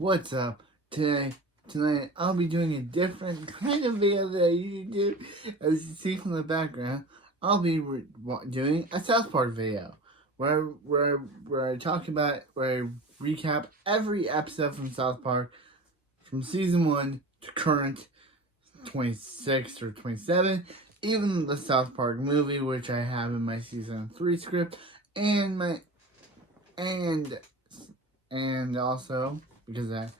What's up? Tonight I'll be doing a different kind of video that I usually do. As you see from the background, I'll be doing a South Park video where I talk about where I recap every episode from South Park from season 1 to current 26 or 27, even the South Park movie, which I have in my season 3 script, and my and also because that.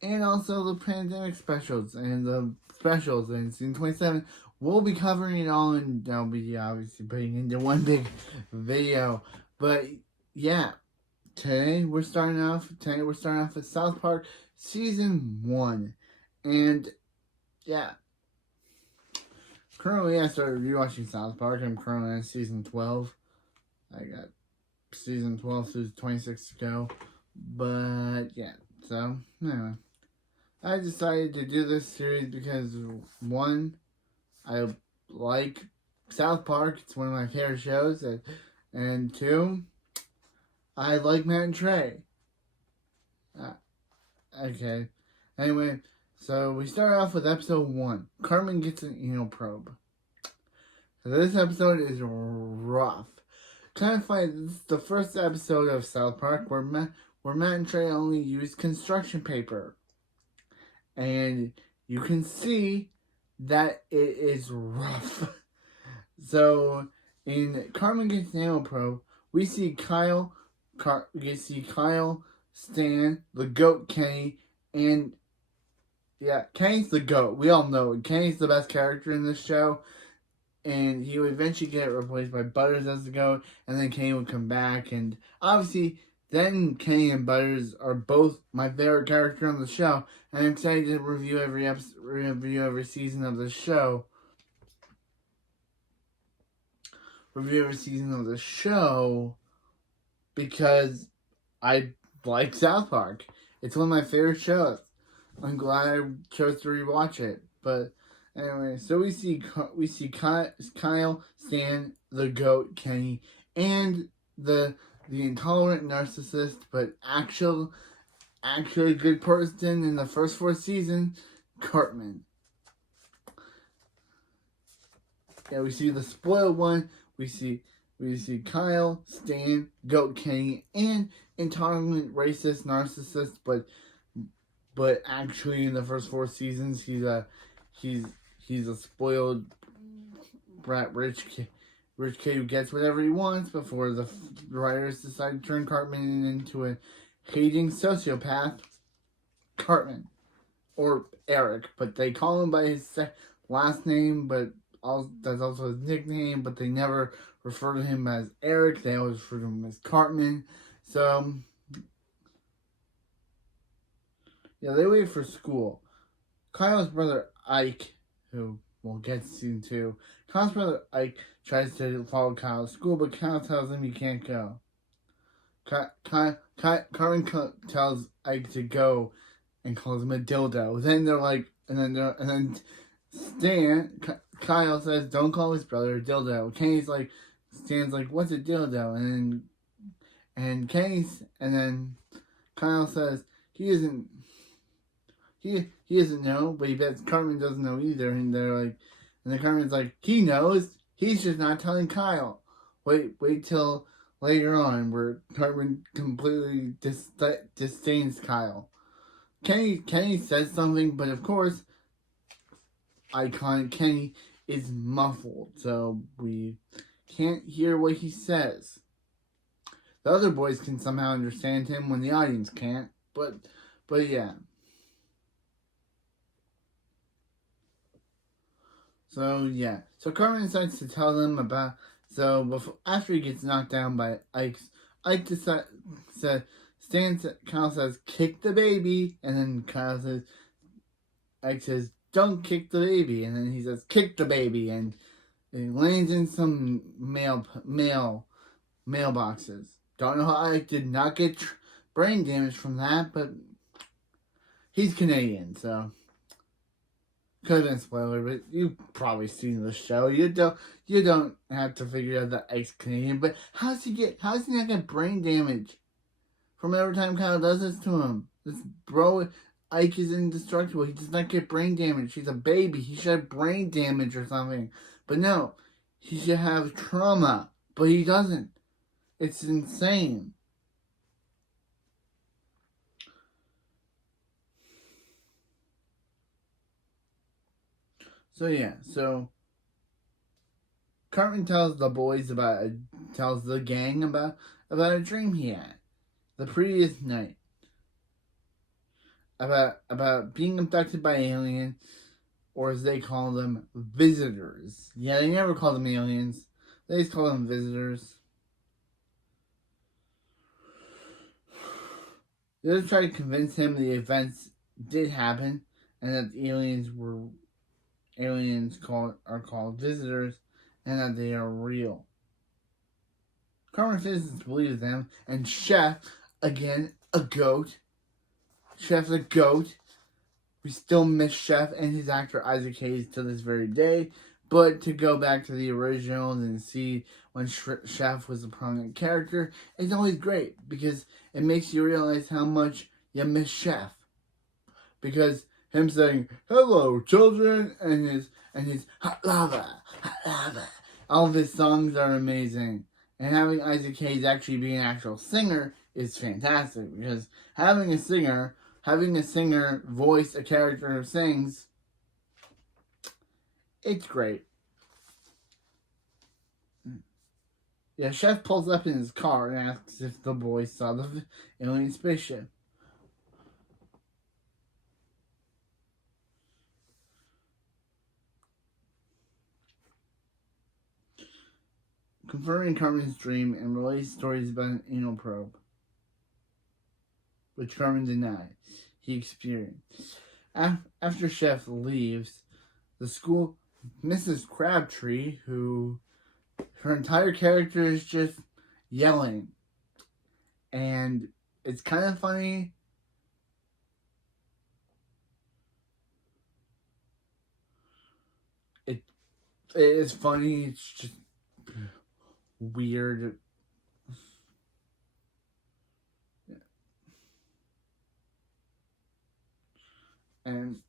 And also the pandemic specials and the specials in season 27. We'll be covering it all, and I'll be obviously putting into one big video. But yeah, today we're starting off with South Park season 1, and yeah, currently I started rewatching South Park. I'm currently on season 12. I got season 12 through 26 to go, but yeah. So anyway. I decided to do this series because, one, I like South Park. It's one of my favorite shows. And two, I like Matt and Trey. Okay. Anyway, so we start off with episode 1. Cartman gets an anal probe. So this episode is rough. Kind of funny, this is the first episode of South Park where Matt and Trey only use construction paper. And you can see that it is rough. So in Cartman Gets an Anal Probe, we see Kyle, Stan, the goat Kenny, and yeah, Kenny's the goat. We all know it. Kenny's the best character in this show. And he would eventually get replaced by Butters as the goat, and then Kenny would come back, and obviously then Kenny and Butters are both my favorite character on the show, and I'm excited to review every season of the show. Because I like South Park. It's one of my favorite shows. I'm glad I chose to rewatch it. But anyway, so we see Kyle, Stan, the goat, Kenny, and the intolerant narcissist, but actually good person in the first 4 seasons, Cartman. Yeah, we see the spoiled one. We see Kyle, Stan, goat Kenny, and intolerant racist narcissist, but actually in the first 4 seasons he's a spoiled brat rich kid who gets whatever he wants before the writers decide to turn Cartman into a hating sociopath. Cartman. Or Eric, but they call him by his last name, but that's also his nickname, but they never refer to him as Eric. They always refer to him as Cartman. So, yeah, they wait for school. Kyle's brother Ike, who we'll get to season 2, Kyle's brother Ike tries to follow Kyle to school, but Kyle tells him he can't go. Cartman tells Ike to go and calls him a dildo. Then they're like, and then Kyle says, don't call his brother a dildo. Stan's like, what's a dildo? And then Kyle says, he doesn't know, but he bets Cartman doesn't know either. And they're like, and then Cartman's like, he knows. He's just not telling Kyle. Wait till later on, where Cartman completely disdains Kyle. Kenny says something, but of course, iconic Kenny is muffled, so we can't hear what he says. The other boys can somehow understand him when the audience can't, but yeah. So yeah, so Cartman decides to tell them about. After he gets knocked down by Ike Kyle says, kick the baby, and then Ike says, don't kick the baby, and then he says, kick the baby, and he lands in some mailboxes. Don't know how Ike did not get brain damage from that, but he's Canadian, so could have been a spoiler, but you've probably seen the show. You don't have to figure out that Ike's Canadian, but how does he not get brain damage from every time Kyle does this to him? This bro, Ike is indestructible. He does not get brain damage. He's a baby. He should have brain damage or something. But no, he should have trauma. But he doesn't. It's insane. So yeah, Cartman tells the boys tells the gang about a dream he had the previous night about being abducted by aliens, or as they call them, visitors. Yeah, they never call them aliens. They just call them visitors. They just try to convince him the events did happen and that the aliens are called visitors and that they are real. Common citizens believe them, and Chef, again, a goat. Chef's a goat. We still miss Chef and his actor Isaac Hayes to this very day. But to go back to the originals and see when Chef was a prominent character, it's always great because it makes you realize how much you miss Chef. Because him saying "Hello, children" and his hot lava, all of his songs are amazing. And having Isaac Hayes actually be an actual singer is fantastic because having a singer voice a character who sings, it's great. Yeah, Chef pulls up in his car and asks if the boys saw the alien spaceship. Confirming Carmen's dream and relates stories about an anal probe, which Carmen denied he experienced. After Chef leaves the school, Mrs. Crabtree, who her entire character is just yelling, and it's kind of funny. It is funny. It's just weird. And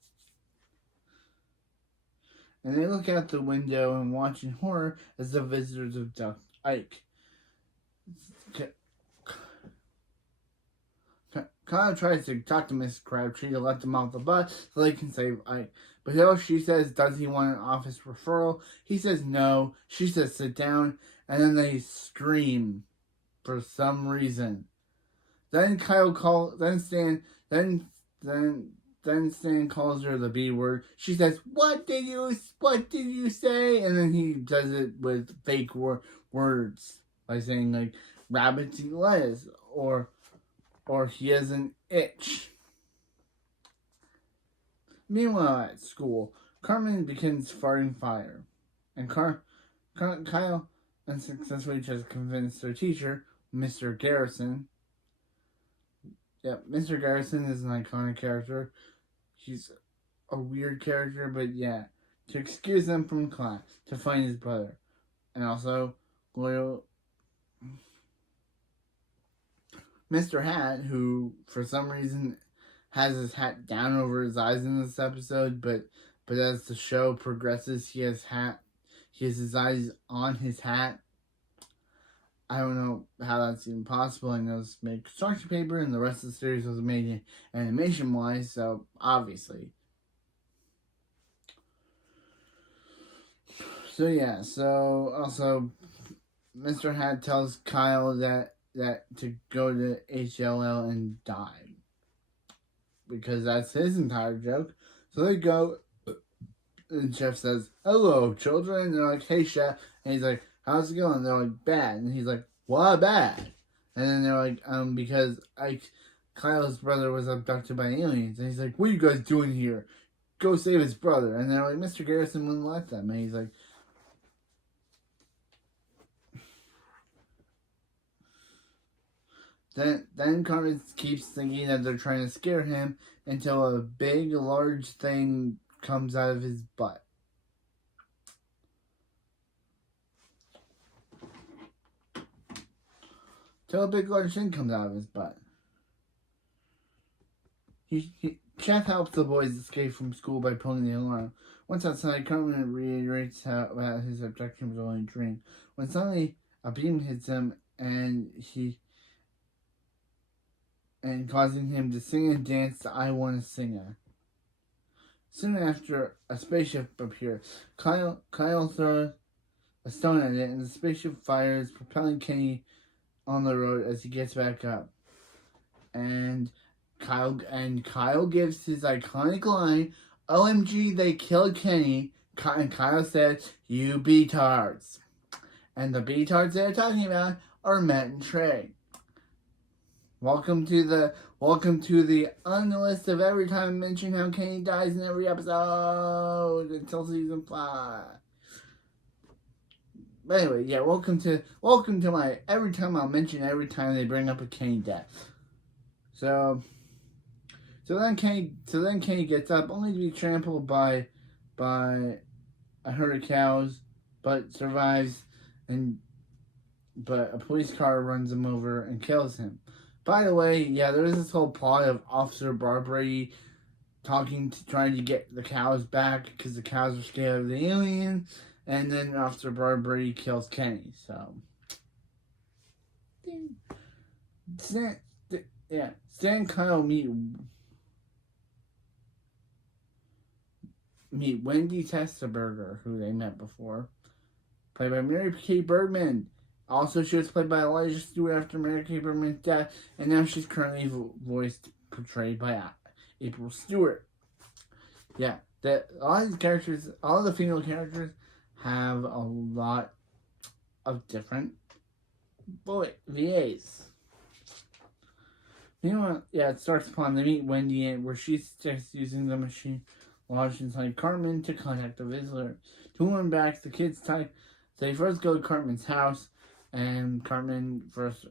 they look out the window and watch in horror as the visitors abduct Ike. Kyle tries to talk to Miss Crabtree to let them off the bus so they can save Ike. But all she says, does he want an office referral? He says no. She says sit down. And then they scream for some reason. Then Kyle Stan calls her the B word. She says, what did you say? And then he does it with fake words by saying like rabbits eat lettuce or he has an itch. Meanwhile at school, Carmen begins farting fire. And Kyle unsuccessfully tries to convince their teacher, Mr. Garrison. Yep, Mr. Garrison is an iconic character. He's a weird character, but yeah, to excuse him from class to find his brother. And also, loyal Mr. Hat, who for some reason has his hat down over his eyes in this episode, but as the show progresses, he has his eyes on his hat. I don't know how that's even possible. I know it's made construction paper, and the rest of the series was made animation wise, so obviously. So yeah, so also Mr. Hat tells Kyle that to go to HLL and die. Because that's his entire joke. So they go, and Chef says, hello, children. And they're like, hey, Chef. And he's like, how's it going? And they're like, bad. And he's like, what bad? And then they're like, because Kyle's brother was abducted by aliens. And he's like, what are you guys doing here? Go save his brother. And they're like, Mr. Garrison wouldn't let them. And he's like, Then Carmen keeps thinking that they're trying to scare him until a big, large thing comes out of his butt. Till a big, large thing comes out of his butt. Chef helps the boys escape from school by pulling the alarm. Once outside, Cartman reiterates about his abduction was only a dream. When suddenly a beam hits him and causing him to sing and dance to "I Wanna Singer." Soon after, a spaceship appears. Kyle throws a stone at it, and the spaceship fires, propelling Kenny on the road as he gets back up. And Kyle gives his iconic line, "OMG, they killed Kenny." And Kyle said, "You beatards." And the beatards they're talking about are Matt and Trey. Welcome to the on the list of every time I mention how Kenny dies in every episode until season 5. But anyway, yeah, welcome to my every time I'll mention every time they bring up a Kenny death. So then Kenny gets up only to be trampled by a herd of cows, but survives, but a police car runs him over and kills him. By the way, yeah, there is this whole plot of Officer Barbrady trying to get the cows back because the cows are scared of the aliens, and then Officer Barbrady kills Kenny. So, Stan and Kyle meet Wendy Testaberger, who they met before, played by Mary Kay Bergman. Also, she was played by Elijah Stewart after Mary Kay Bergman's death, and now she's currently portrayed by April Stewart. Yeah, all these characters, all the female characters, have a lot of different VAs. Meanwhile, yeah, it starts upon they meet Wendy, where she's just using the machine lodged inside Cartman to contact the visitor. To learn back, the kids they first go to Cartman's house, and Cartman first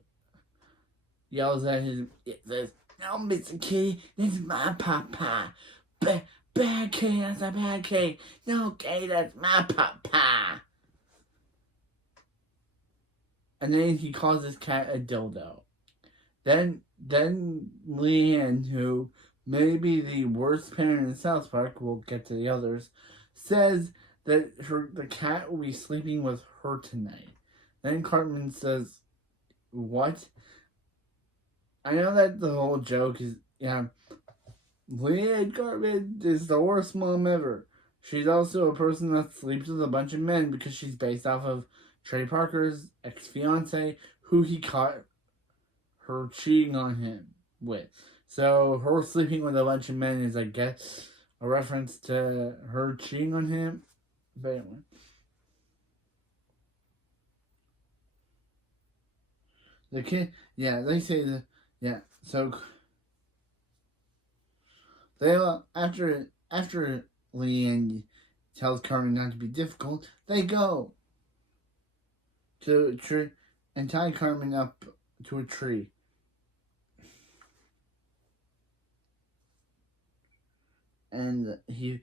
yells at says, "No, Mr. K, this is my papa. Bad K, that's a bad K. No, K, that's my papa." And then he calls his cat a dildo. Then Leanne, who may be the worst parent in South Park, we'll get to the others, says that the cat will be sleeping with her tonight. Then Cartman says, "What?" I know that the whole joke is, yeah, Leanne Cartman is the worst mom ever. She's also a person that sleeps with a bunch of men because she's based off of Trey Parker's ex-fiance, who he caught her cheating on him with. So her sleeping with a bunch of men is, I guess, a reference to her cheating on him. But anyway. The kid, yeah, they say that, yeah, so they, after Leanne tells Cartman not to be difficult, they go to a tree and tie Cartman up to a tree. And he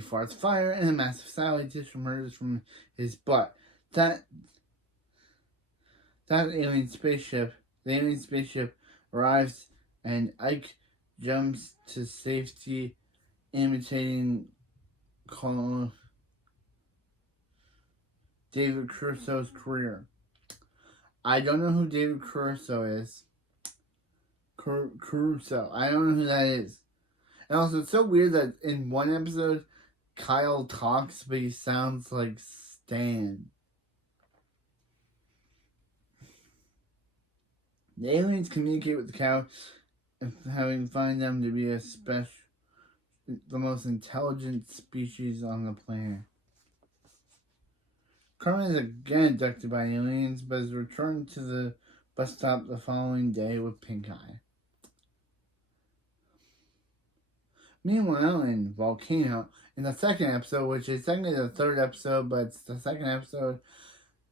farts fire, and a massive satellite dish emerges from his butt. The alien spaceship arrives, and Ike jumps to safety, imitating David Caruso's career. I don't know who David Caruso is. Caruso. I don't know who that is. And also, it's so weird that in one episode, Kyle talks, but he sounds like Stan. The aliens communicate with the cow, having find them to be the most intelligent species on the planet. Cartman is again abducted by aliens, but is returned to the bus stop the following day with pink eye. Meanwhile, in Volcano, in the second episode, which is technically the third episode, but it's the second episode,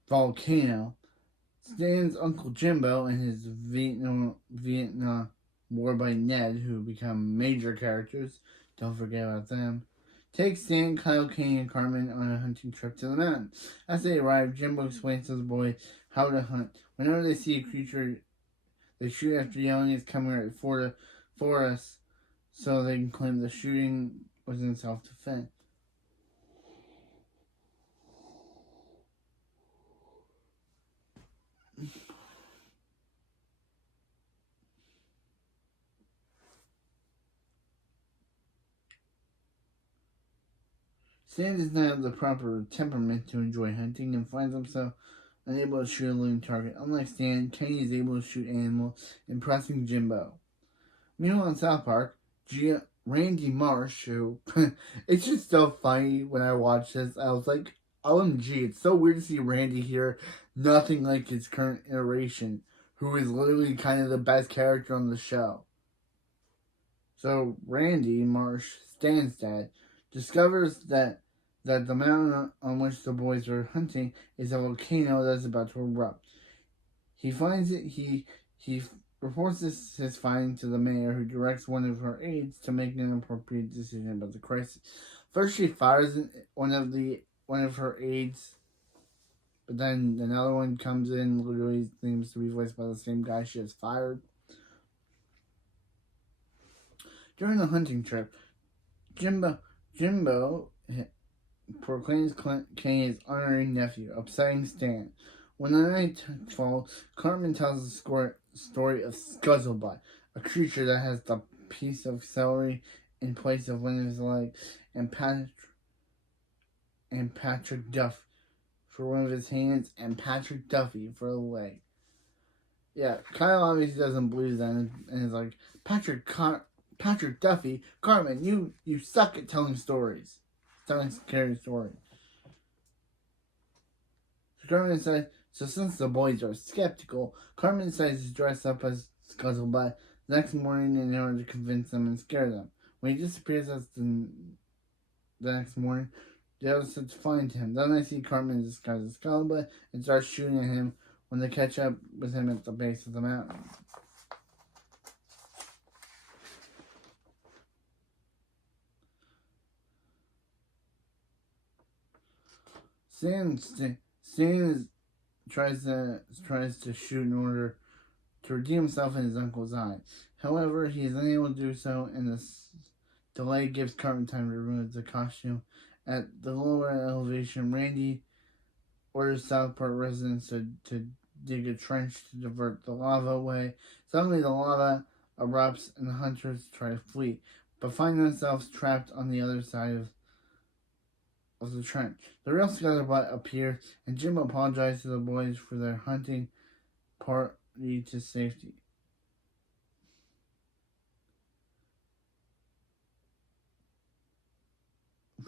Volcano, Stan's Uncle Jimbo and his Vietnam War by Ned, who become major characters, don't forget about them, take Stan, Kyle, Kenny, and Cartman on a hunting trip to the mountain. As they arrive, Jimbo explains to the boys how to hunt. Whenever they see a creature, they shoot after yelling it's coming right for us. so they can claim the shooting was in self-defense. Stan does not have the proper temperament to enjoy hunting and finds himself unable to shoot a living target. Unlike Stan, Kenny is able to shoot animals, impressing Jimbo. Meanwhile, in South Park, Randy Marsh, who it's just so funny when I watch this. I was like, OMG, it's so weird to see Randy here, nothing like his current iteration, who is literally kind of the best character on the show. So Randy Marsh, Stan's dad, discovers that the mountain on which the boys are hunting is a volcano that's about to erupt. He finds it. He reports his finding to the mayor, who directs one of her aides to make an appropriate decision about the crisis. First, she fires one of her aides, but then another one comes in. Literally seems to be voiced by the same guy she has fired. During the hunting trip, Jimbo proclaims Kenny his honorary nephew, upsetting Stan. When the night falls, Cartman tells the story of Scuzzlebutt, a creature that has the piece of celery in place of one of his legs, and Patrick Duff for one of his hands, and Patrick Duffy for a leg. Yeah, Kyle obviously doesn't believe that, and is like, Patrick Duffy, Cartman, you suck at telling stories. Telling scary stories. So Cartman says, so since the boys are skeptical, Cartman decides to dress up as Scuzzlebutt the next morning in order to convince them and scare them. When he disappears the next morning, the others set to find him. Then they see Cartman disguised as Scuzzlebutt and start shooting at him when they catch up with him at the base of the mountain. Stan tries to shoot in order to redeem himself in his uncle's eye. However, he is unable to do so, and the delay gives Cartman time to remove the costume. At the lower elevation, Randy orders South Park residents to dig a trench to divert the lava away. Suddenly, the lava erupts, and the hunters try to flee, but find themselves trapped on the other side of the trench. The real Scuzzlebutt appears, and Jim apologizes to the boys for their hunting party to safety.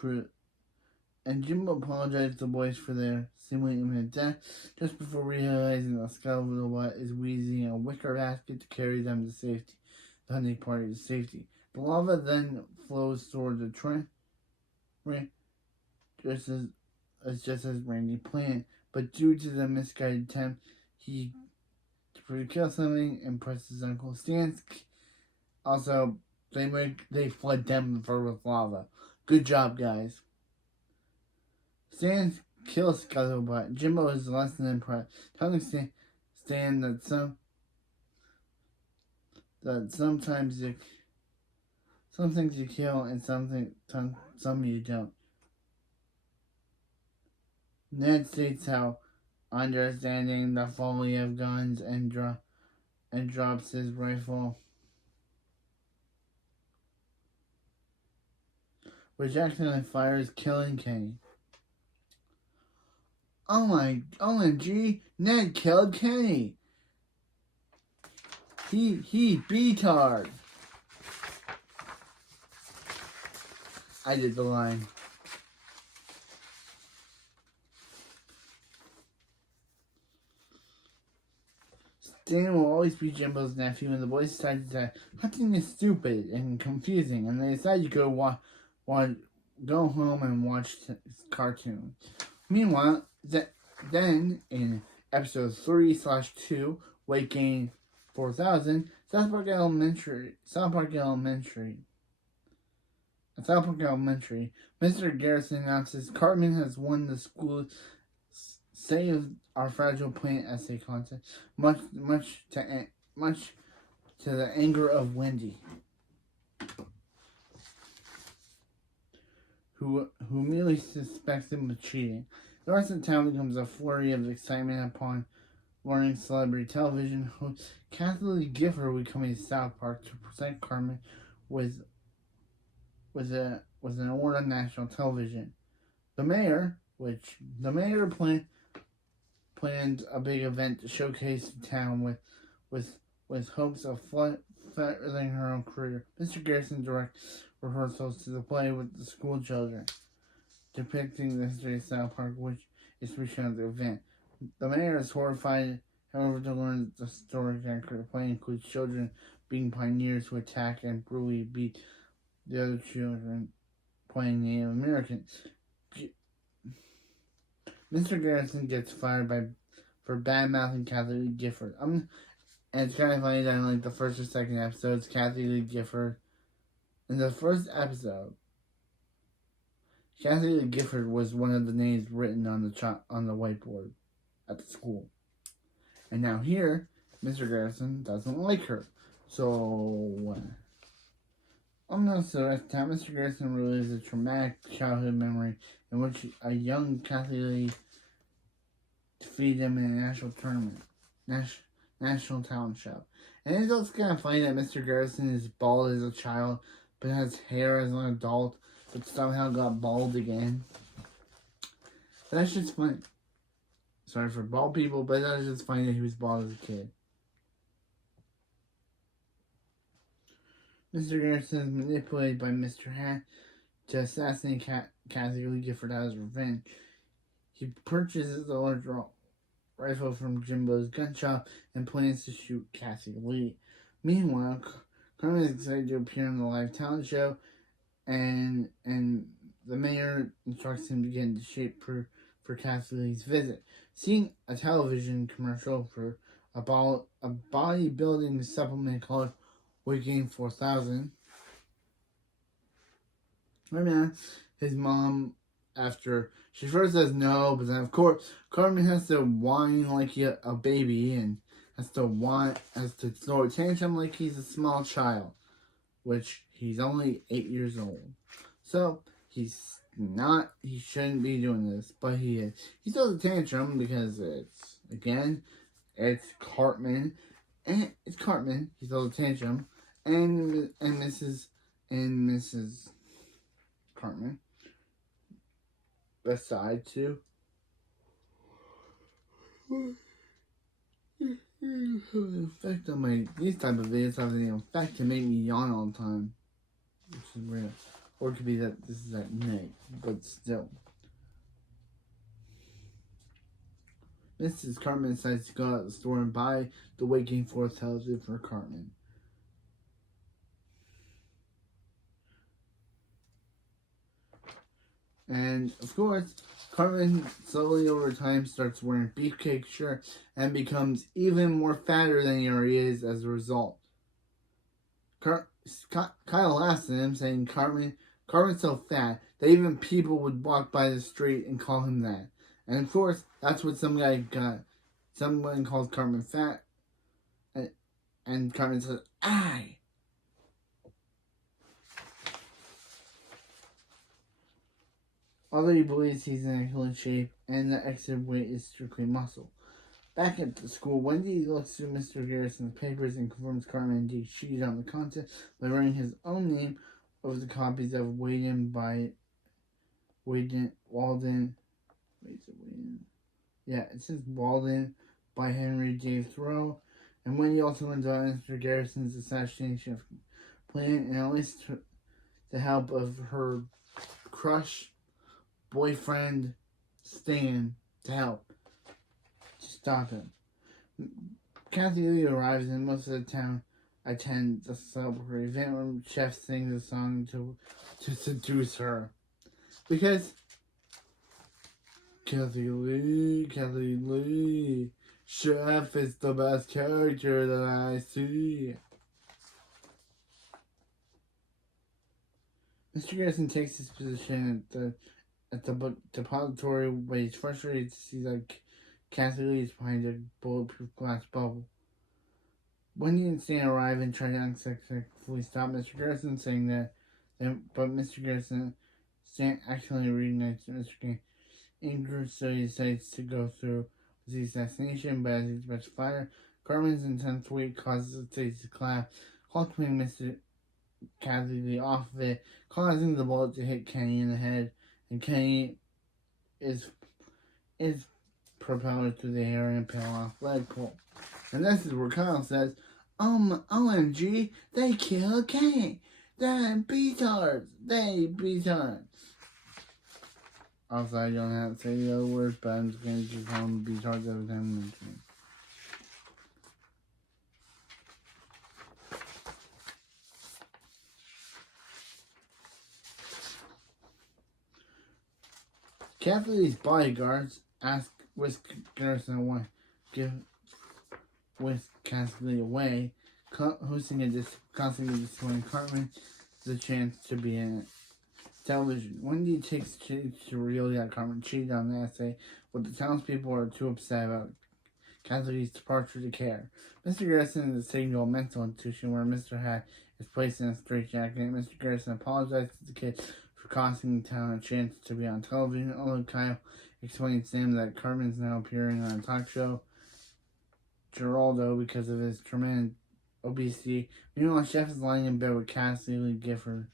Jim apologized to the boys for their seemingly imminent death, just before realizing that Scuzzlebutt is wheezing a wicker basket to carry them to safety. The hunting party to safety. The lava then flows toward the trench, just as Randy planned, but due to the misguided attempt, he kills something and presses Uncle Stan's. Also, they flood Denver with lava. Good job, guys. Stan kills Scuzzlebutt. Jimbo is less than impressed, telling Stan that sometimes some things you kill and some you don't. Ned states how understanding the folly of guns and drops his rifle, which accidentally fires, killing Kenny. Oh my, OMG, Ned killed Kenny. He beatard. I did the line. Stan will always be Jimbo's nephew, and the boys decide that hunting is stupid and confusing, and they decide to go home and watch cartoons. Meanwhile, then in episode 3/2, Weight Gain 4000, South Park Elementary, Mr. Garrison announces Cartman has won the school Save Our Fragile Planet essay contest, much to the anger of Wendy. who immediately suspects him of cheating. The rest of the town becomes a flurry of excitement upon learning celebrity television host Kathy Lee Gifford will be coming to South Park to present Cartman with an award on national television. The mayor planned a big event to showcase the town with hopes of furthering her own career. Mr. Garrison directs rehearsals to the play with the school children, depicting the history of South Park, which is featured at the event. The mayor is horrified, however, to learn that the story character play includes children being pioneers who attack and brutally beat the other children playing Native Americans. Mr. Garrison gets fired for bad-mouthing Kathy Lee Gifford. And it's kind of funny that in like the first or second episodes, Kathy Lee Gifford, in the first episode, Kathy Lee Gifford was one of the names written on the whiteboard at the school. And now here, Mr. Garrison doesn't like her. So, almost the rest of the time, Mr. Garrison relives a traumatic childhood memory in which a young Kathy Lee defeated him in a national tournament, national talent show. And it's also kind of funny that Mr. Garrison is bald as a child, but has hair as an adult, but somehow got bald again. But that's just funny. Sorry for bald people, but that's just funny that he was bald as a kid. Mr. Garrison is manipulated by Mr. Hat to assassinate Kathy Lee Gifford as revenge. He purchases a large rifle from Jimbo's gun shop and plans to shoot Kathy Lee. Meanwhile, Cartman is excited to appear on the live talent show, and the mayor instructs him to get into shape for Kathy Lee's visit. Seeing a television commercial for a bodybuilding supplement called Weight Gain 4000, his mom, after she first says no, but then of course Cartman has to whine like a baby and has to throw a tantrum like he's a small child, which he's only 8 years old. So he shouldn't be doing this, but he is. He throws a tantrum because it's Cartman, and it's Cartman. He throws a tantrum, and Mrs. Cartman decide to effect on these type of videos have the effect to make me yawn all the time, which is weird. Or it could be that this is at night, but still. Mrs. Cartman decides to go out to the store and buy the Weight Gain 4000 for Cartman. And, of course, Cartman slowly over time starts wearing beefcake shirts and becomes even more fatter than he already is as a result. Kyle laughs at him, saying Cartman's so fat that even people would walk by the street and call him that. And of course, that's what someone calls Cartman fat, and Cartman says, "Aye." Although he believes he's in excellent shape, and the extra weight is strictly muscle. Back at the school, Wendy looks through Mr. Garrison's papers and confirms Cartman indeed cheated on the contest by writing his own name over the copies of Walden. Yeah, it says Walden by Henry J. Thoreau. And Wendy also learns about Mr. Garrison's assassination plan and enlists the help of her crush boyfriend Stan to help to stop him. Kathy Lee arrives and most of the town attend the celebratory event where Chef sings a song to seduce her. Because Kathy Lee, Chef is the best character that I see. Mr. Garrison takes his position at the book depository, but he's frustrated to see that Kathy Lee is behind a bulletproof glass bubble. Wendy and Stan arrive and try to unsuccessfully stop Mr. Garrison, but Mr. Garrison Stan accidentally reunites Mr. Kane injured, so he decides to go through with the assassination, but as he's about to fire, Cartman's intense weight causes the stage to collapse, ultimately Mr. Cassidy off of it, causing the bullet to hit Kenny in the head, and Kenny is propelled through the air and impale off flagpole. And this is where Kyle says, OMG, they killed Kenny. They're beatards. They beatards. Also, I don't have to say the other words, but I'm just going to call them beatards every time I mention it. Cassidy's bodyguards ask Whisk Garrison to give Whisk Cassidy away, constantly destroying Cartman the chance to be in it. Television. Wendy takes to reveal that Cartman cheated on the essay, but the townspeople are too upset about Cassidy's departure to care. Mr. Garrison is taken to a mental institution where Mr. Hat is placed in a straitjacket. Mr. Garrison apologizes to the kid for costing the town a chance to be on television, although Kyle explains to him that Cartman's now appearing on a talk show. Geraldo, because of his tremendous obesity. Meanwhile, Chef is lying in bed with Cassidy Gifford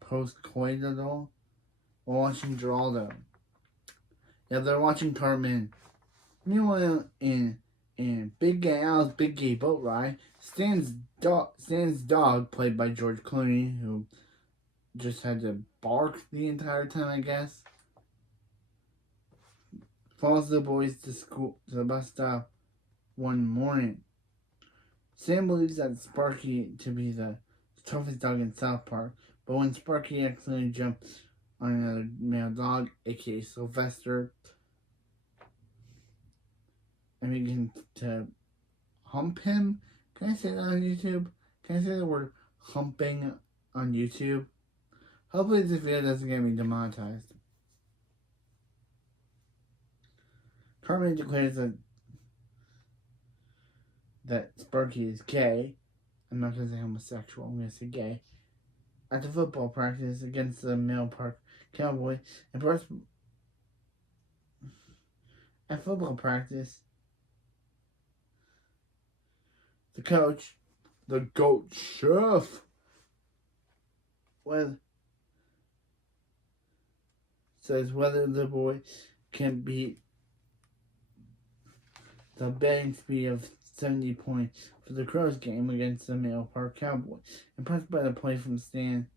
post-coital while watching Geraldo. Yeah, they're watching Cartman. Meanwhile, in Big Gay Al's Big Gay Boat Ride, Stan's dog, played by George Clooney, who just had to bark the entire time, I guess, follows the boys to the bus stop one morning. Sam believes that Sparky to be the toughest dog in South Park, but when Sparky accidentally jumps on another male dog, aka Sylvester, and begins to hump him. Can I say that on YouTube? Can I say the word humping on YouTube? Hopefully this video doesn't get me demonetized. Cartman declares that Sparky is gay. I'm not going to say homosexual, I'm going to say gay. At the football practice against the Mill Park Cowboys. And at football practice, the coach, the GOAT Chef, says whether the boy can beat the betting speed of 70 points for the Crows game against the Mill Park Cowboys. Impressed by the play from Stan,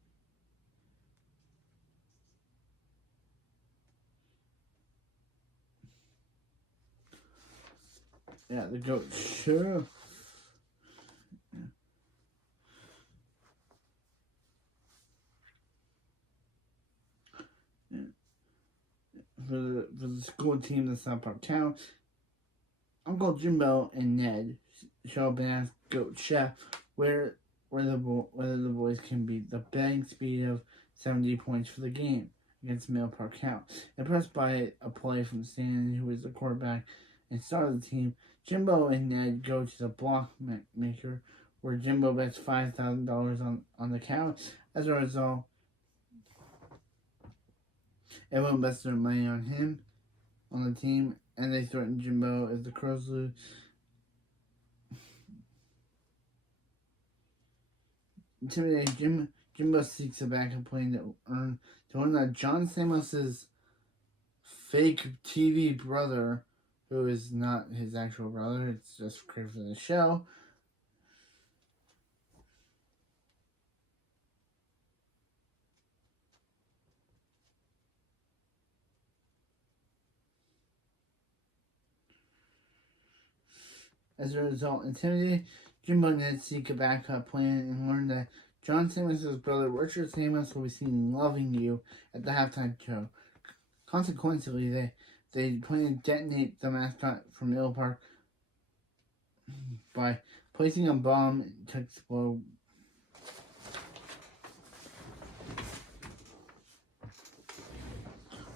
the GOAT Chef. For the school team in the South Park town, Uncle Jimbo and Ned show up and ask Goat Chef whether the boys can beat the betting speed of 70 points for the game against Mill Park Cow. Impressed by a play from Stan, who is the quarterback and star of the team, Jimbo and Ned go to the block maker, where Jimbo bets $5,000 on the cow. As a result, everyone bets their money on him, on the team, and they threaten Jimbo if the Crows lose. Intimidated, Jimbo seeks a backup plan to earn that John Samos's fake TV brother, who is not his actual brother, it's just created for the show, As a result, intimidated, Jimbo and Ned seek a backup plan and learn that John Stamos' brother Richard Stamos will be seen loving you at the halftime show. Consequently, they plan to detonate the mascot from Mill Park by placing a bomb to explode.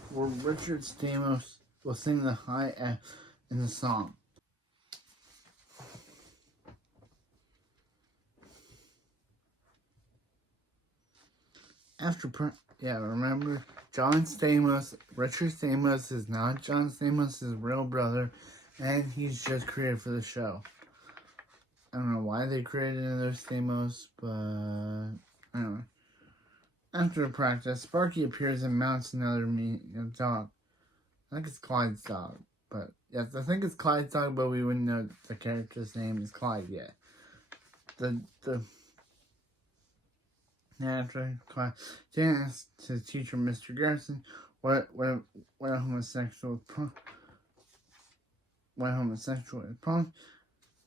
Where Richard Stamos will sing the high F in the song. remember John Stamos, Richard Stamos is not John Stamos' real brother, and he's just created for the show. I don't know why they created another Stamos, but anyway. After practice, Sparky appears and mounts another dog. I think it's Clyde's dog, but yes, I think it's Clyde's dog, but we wouldn't know the character's name is Clyde yet. After Clyde, Dan asks his teacher, Mr. Garrison, what a homosexual is.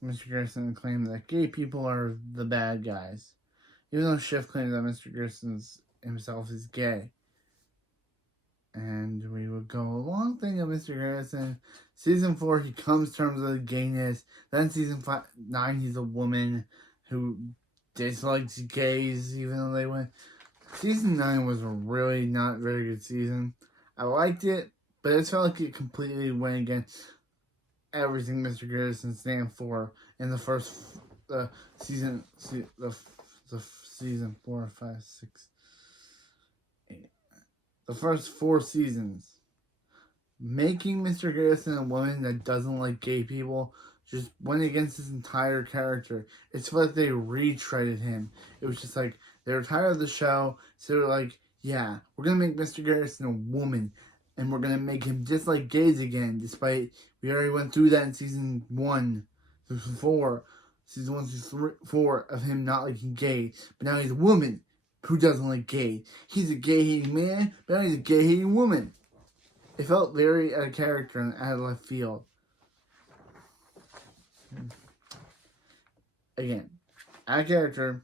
Mr. Garrison claimed that gay people are the bad guys, even though Schiff claims that Mr. Garrison himself is gay. And we would go a long thing of Mr. Garrison. Season 4, he comes to terms with the gayness. Then season 9, he's a woman who dislikes gays, even though they went. Season 9 was a really not very good season. I liked it, but it felt like it completely went against everything Mr. Garrison stand for in the first season 4, 5, 6, 8. The first 4 seasons. Making Mr. Garrison a woman that doesn't like gay people just went against his entire character. It's like they retreaded him. It was just like, they were tired of the show, so they were like, yeah, we're going to make Mr. Garrison a woman, and we're going to make him just like gays again, despite we already went through that in season 1 through 4. Season 1 through 4 of him not liking gay, but now he's a woman who doesn't like gay. He's a gay-hating man, but now he's a gay-hating woman. It felt very out of character and out of left field. Again, out of character,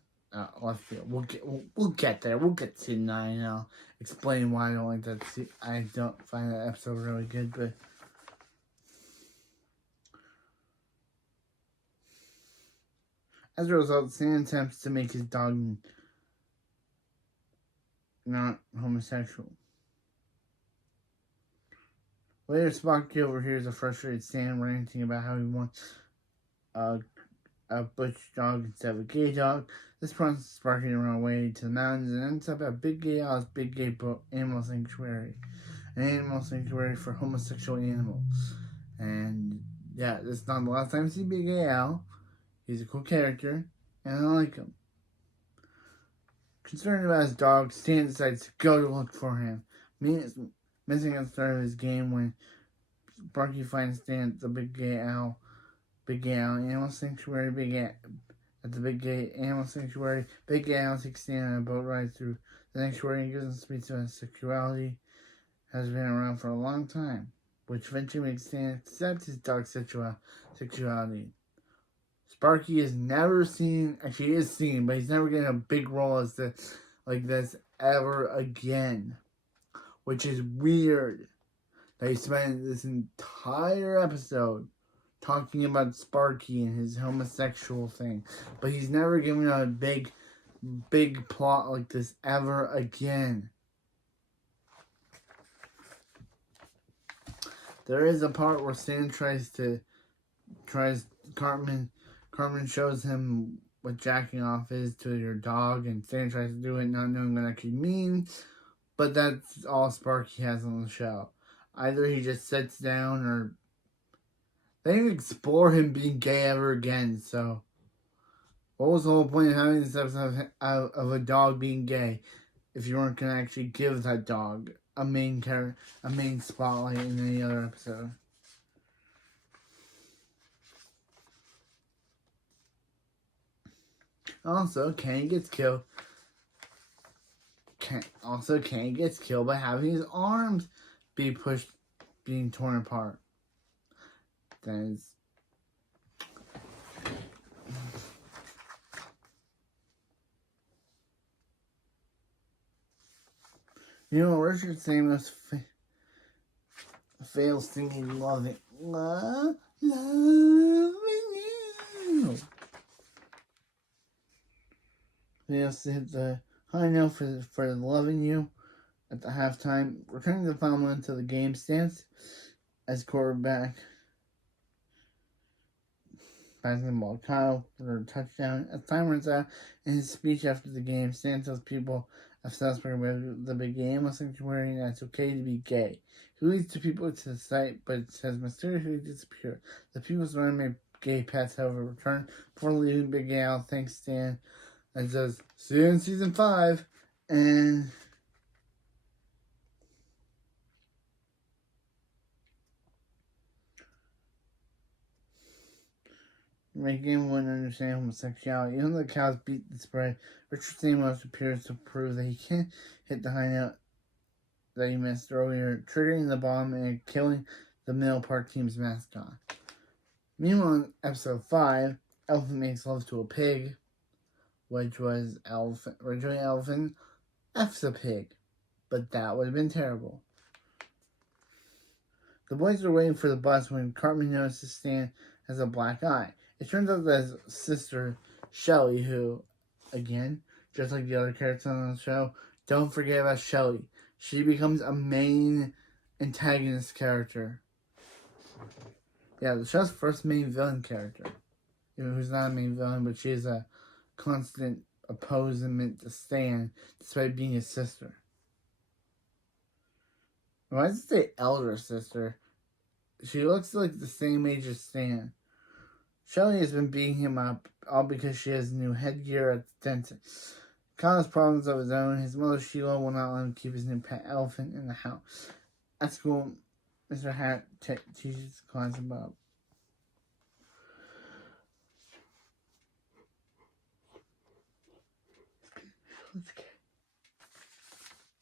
left field. We'll get there. We'll get to 9 and I'll explain why I don't like that. I don't find that episode really good, but as a result, Stan attempts to make his dog not homosexual. Later, Spock overhears a frustrated Stan ranting about how he wants a butch dog instead of a gay dog. This prompts Sparky to run away to the mountains and ends up at Big Gay Al's Big Gay Animal Sanctuary. An animal sanctuary for homosexual animals. And yeah, this is not the last time I see Big Gay Al. He's a cool character, and I like him. Concerned about his dog, Stan decides to go to look for him. Missing at the start of his game when Sparky finds Stan at the Big Gay Al Animal Sanctuary. At the Big Gay Animal Sanctuary, Big Gay Al takes Stan on a boat ride through the sanctuary and gives him speech about sexuality. Has been around for a long time, which eventually makes Stan accept his dog's sexuality. Sparky is never seen, actually he is seen, but he's never getting a big role as this ever again. Which is weird that he spent this entire episode talking about Sparky and his homosexual thing. But he's never given a big plot like this ever again. There is a part where Stan Cartman shows him what jacking off is to your dog, and Stan tries to do it not knowing what it actually means. But that's all Sparky has on the show. Either he just sits down or they didn't explore him being gay ever again. So what was the whole point of having this episode of a dog being gay if you weren't going to actually give that dog a main spotlight in any other episode? Also, Kenny gets killed. Kenny gets killed by having his arms being torn apart. That is... You know, Richard Stamos fails singing Loving You. He has to hit the high note for Loving You at the halftime, returning the final one to the game stance as quarterback. Passing the ball to Kyle for a touchdown. As time runs out, in his speech after the game, Stan tells people of Salzburg with the big game of sanctuary that it's okay to be gay. He leads two people to the site, but has mysteriously disappeared. The people surrounding gay pets, however, return before leaving Big Al. Thanks, Stan. And says, see you in season 5. And making everyone understand homosexuality. Even though the cows beat the spread, Richard Stamos appears to prove that he can't hit the hideout that he missed earlier, triggering the bomb and killing the Middle Park team's mascot. Meanwhile, in episode 5, Elephant makes love to a pig, which was originally Elephant F's a pig, but that would have been terrible. The boys are waiting for the bus when Cartman notices Stan has a black eye. It turns out that his sister, Shelly, who, again, just like the other characters on the show, don't forget about Shelly. She becomes a main antagonist character. Yeah, the show's first main villain character. Who's not a main villain, but she is a constant opposement to Stan, despite being his sister. Why does it say elder sister? She looks like the same age as Stan. Shelly has been beating him up, all because she has new headgear at the dentist. Kyle has problems of his own. His mother, Sheila, will not let him keep his new pet elephant in the house. At school, Mr. Hat teaches the class about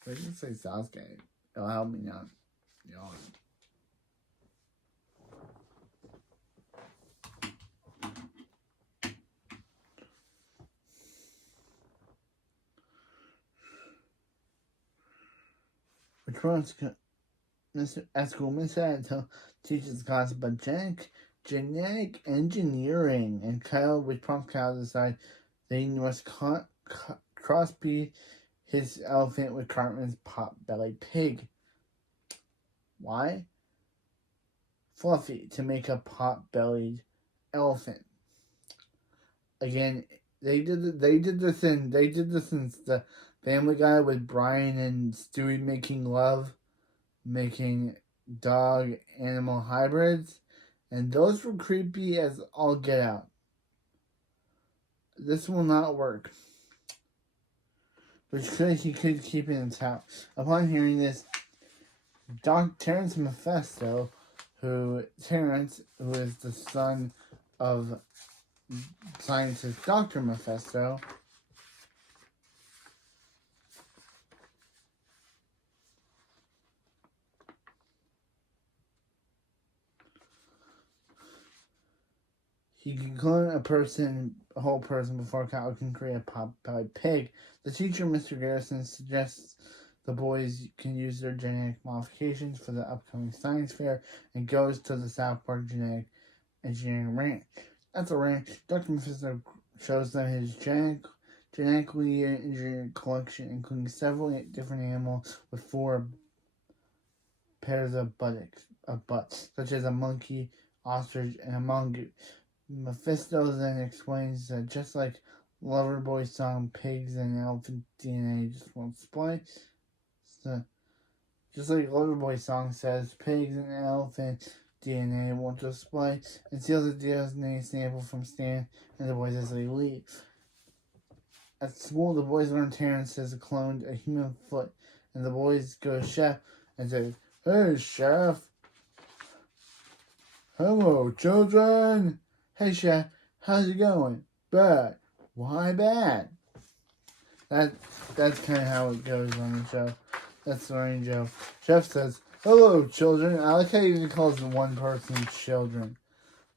I can say Sasuke. It'll help me not yawn. At school, Mr. Anto teaches the class about genetic engineering, and Kyle, which prompts Kyle to decide that he must crossbreed his elephant with Cartman's pot-bellied pig. Why? Fluffy, to make a pot-bellied elephant. Again, they did this in the Family Guy with Brian and Stewie making love, making dog animal hybrids, and those were creepy as all get out. This will not work. Which he could keep in his house. Upon hearing this, Terrence Mephisto, who is the son of scientist Dr. Mephisto, he can clone a whole person before Kyle can create a pot-bellied pig. The teacher, Mr. Garrison, suggests the boys can use their genetic modifications for the upcoming science fair and goes to the South Park Genetic Engineering Ranch. At the ranch, Dr. Mephisto shows them his genetically engineered collection, including several different animals with 4 pairs of butts, such as a monkey, ostrich, and a mongoose. Mephisto then explains that just like Loverboy's song, pigs and elephant DNA just won't display. So, just like Loverboy's song says, pigs and elephant DNA won't display, and steals the DNA sample from Stan and the boys as they leave. At school, the boys learn Terrence has cloned a human foot, and the boys go to Chef and say, "Hey, Chef." "Hello, children." "Hey, Chef, how's it going?" "Bad." "Why bad?" That's kind of how it goes on the show. That's the running joke. Chef says, "Hello, children." I like how he even calls one person children.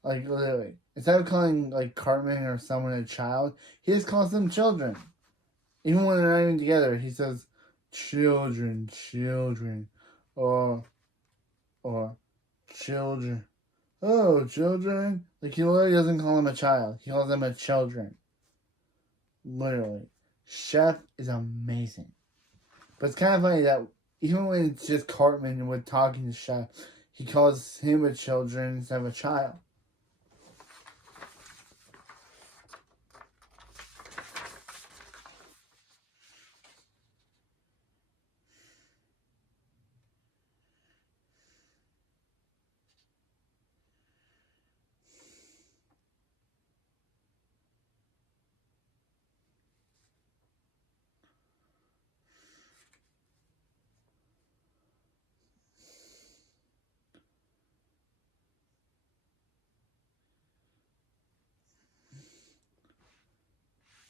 Like, literally. Instead of calling, like, Cartman or someone a child, he just calls them children. Even when they're not even together, he says, children, or children. "Oh, children." Like, he literally doesn't call them a child. He calls them a children. Literally. Chef is amazing. But it's kind of funny that even when it's just Cartman with talking to Chef, he calls him a children instead of a child.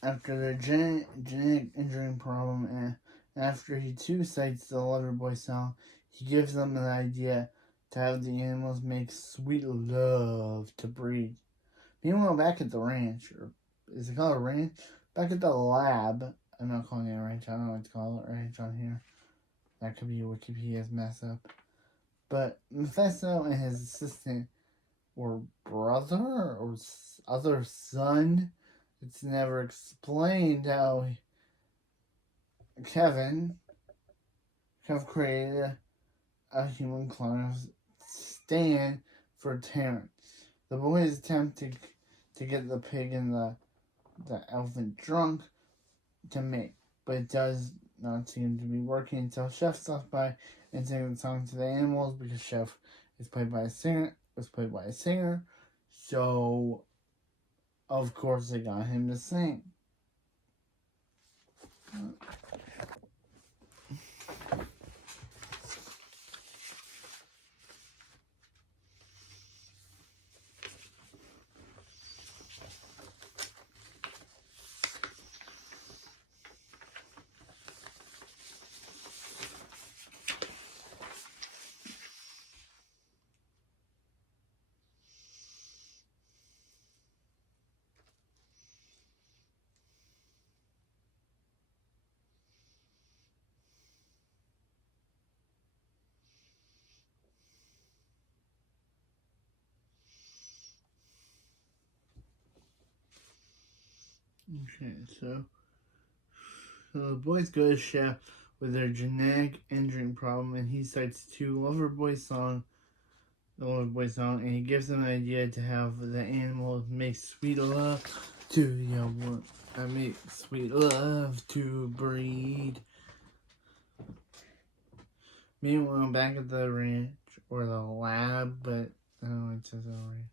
after the genetic injury problem, and after he too cites the Loverboy song, he gives them an idea to have the animals make sweet love to breed. Meanwhile, back at the ranch, or is it called a ranch? Back at the lab, I'm not calling it a ranch, I don't know what to call it, ranch on here. That could be Wikipedia's mess up. But Mephisto and his assistant, or brother, or other son, it's never explained how Kevin have created a human clone of Stan for Terrence. The boys attempt to get the pig and the elephant drunk to mate, but it does not seem to be working until Chef stops by and sings a song to the animals, because Chef is played by a singer, so of course they got him to sing. Okay, so the boys go to Chef with their genetic injury problem, and he cites the Loverboy song, and he gives them an idea to have the animals make sweet love to make sweet love to breed. Meanwhile, back at the ranch, or the lab, but I don't know, it says the ranch.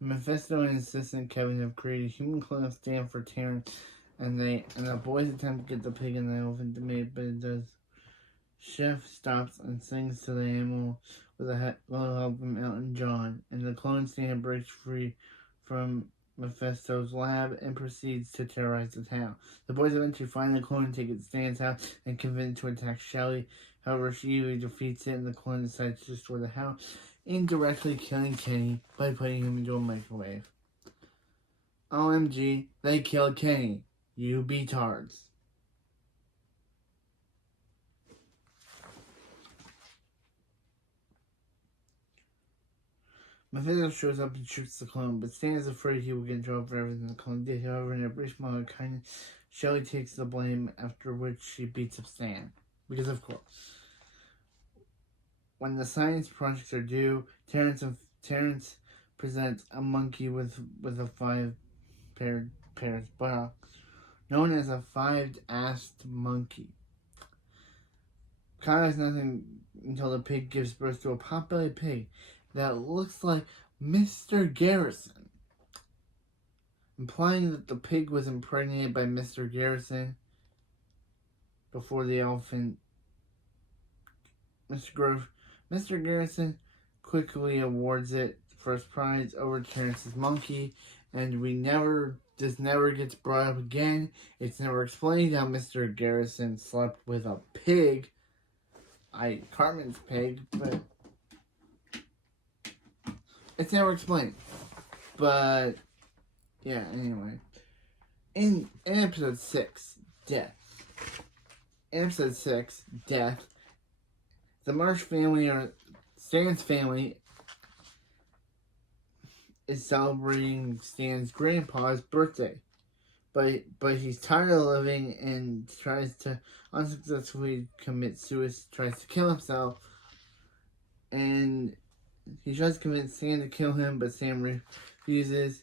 Mephisto and his assistant Kevin have created a human clone of Stan for Terrence, and the boys attempt to get the pig and the elephant to mate, but it does. Chef stops and sings to the animal with a little help from Elton John, and the clone Stan breaks free from Mephisto's lab and proceeds to terrorize the town. The boys eventually find the clone, take it to Stan's house, and convince it to attack Shelly. However, she defeats it, and the clone decides to destroy the house, indirectly killing Kenny by putting him into a microwave. OMG, they killed Kenny. You betards. Mephisto shows up and shoots the clone, but Stan is afraid he will get in trouble for everything the clone did. However, in a brief moment of kindness, Shelly takes the blame, after which she beats up Stan. Because of course. When the science projects are due, Terrence presents a monkey with a 5-paired buttocks, known as a 5-assed monkey. Kyle has nothing until the pig gives birth to a pot-bellied pig that looks like Mr. Garrison, implying that the pig was impregnated by Mr. Garrison before the elephant. Mr. Garrison quickly awards it first prize over Terrence's monkey, and this never gets brought up again. It's never explained how Mr. Garrison slept with a pig, Carmen's pig, but it's never explained. But yeah, anyway, in episode 6, Death. In episode 6, Death, the Marsh family, or Stan's family, is celebrating Stan's grandpa's birthday. But he's tired of living and tries to unsuccessfully tries to kill himself. And he tries to convince Stan to kill him, but Stan refuses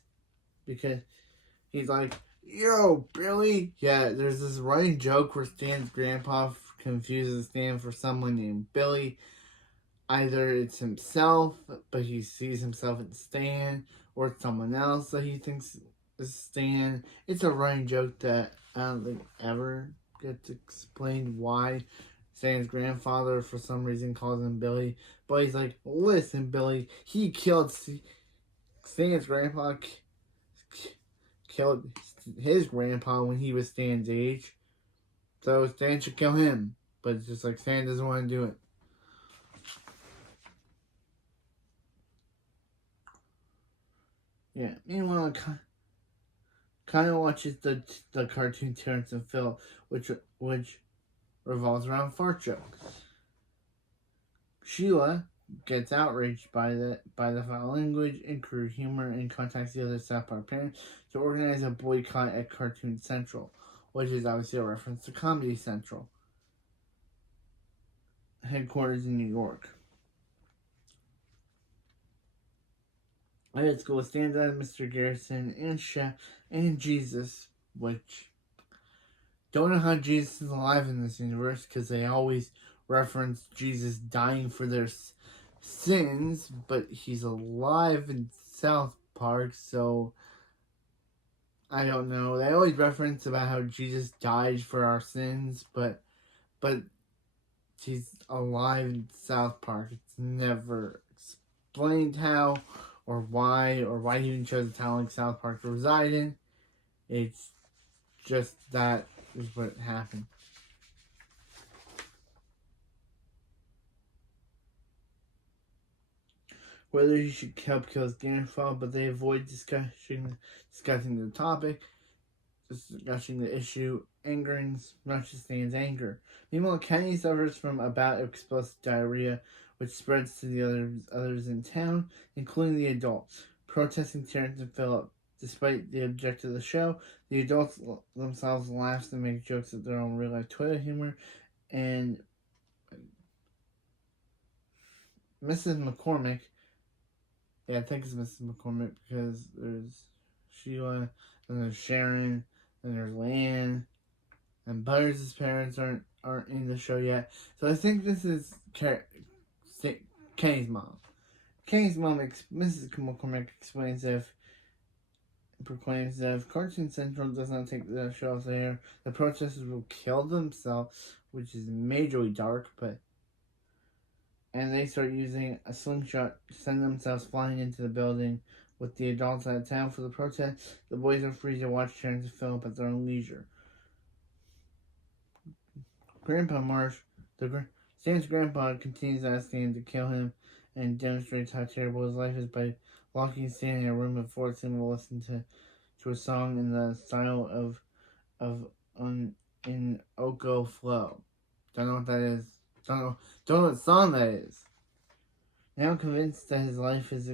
because he's like, "Yo, Billy!" Yeah, there's this running joke where Stan's grandpa confuses Stan for someone named Billy. Either it's himself, but he sees himself in Stan, or it's someone else that he thinks is Stan. It's a running joke that I don't think ever gets explained why Stan's grandfather, for some reason, calls him Billy. But he's like, "Listen, Billy, he killed Stan's grandpa, killed his grandpa when he was Stan's age. So Stan should kill him. But it's just like Stan doesn't want to do it. Yeah. Meanwhile, Kyle watches the cartoon Terrence and Phil, which revolves around fart jokes. Sheila gets outraged by the foul language and crude humor and contacts the other South Park parents to organize a boycott at Cartoon Central, which is obviously a reference to Comedy Central, headquarters in New York. At school stands out Mr. Garrison and Chef and Jesus, which don't know how Jesus is alive in this universe because they always reference Jesus dying for their sins, but he's alive in South Park, so I don't know. They always reference about how Jesus died for our sins, but he's alive in South Park. It's never explained how or why he even chose a town like South Park to reside in. It's just that is what happened. Whether he should help kill his grandfather, but they avoid discussing the topic, discussing the issue, angering much as Stan's anger. Meanwhile, Kenny suffers from a bout of explosive diarrhea, which spreads to the others in town, including the adults, protesting Terrence and Philip. Despite the objective of the show, the adults themselves laugh and make jokes at their own real-life Twitter humor, and Mrs. McCormick, I think it's Mrs. McCormick because there's Sheila, and there's Sharon, and there's Lan, and Butters' parents aren't in the show yet. So I think this is Kenny's mom. Kenny's mom, Mrs. McCormick, proclaims that if Cartoon Central does not take the show off the air, the protesters will kill themselves, which is majorly dark, and they start using a slingshot to send themselves flying into the building. With the adults out of town for the protest, the boys are free to watch Terrence and Philip at their own leisure. Grandpa Marsh, Stan's grandpa, continues to ask Stan to kill him and demonstrates how terrible his life is by locking Stan in a room and forcing him to listen to a song in the style in Oko Flow. Don't know what that is. Don't know what song that is. Now convinced that his life is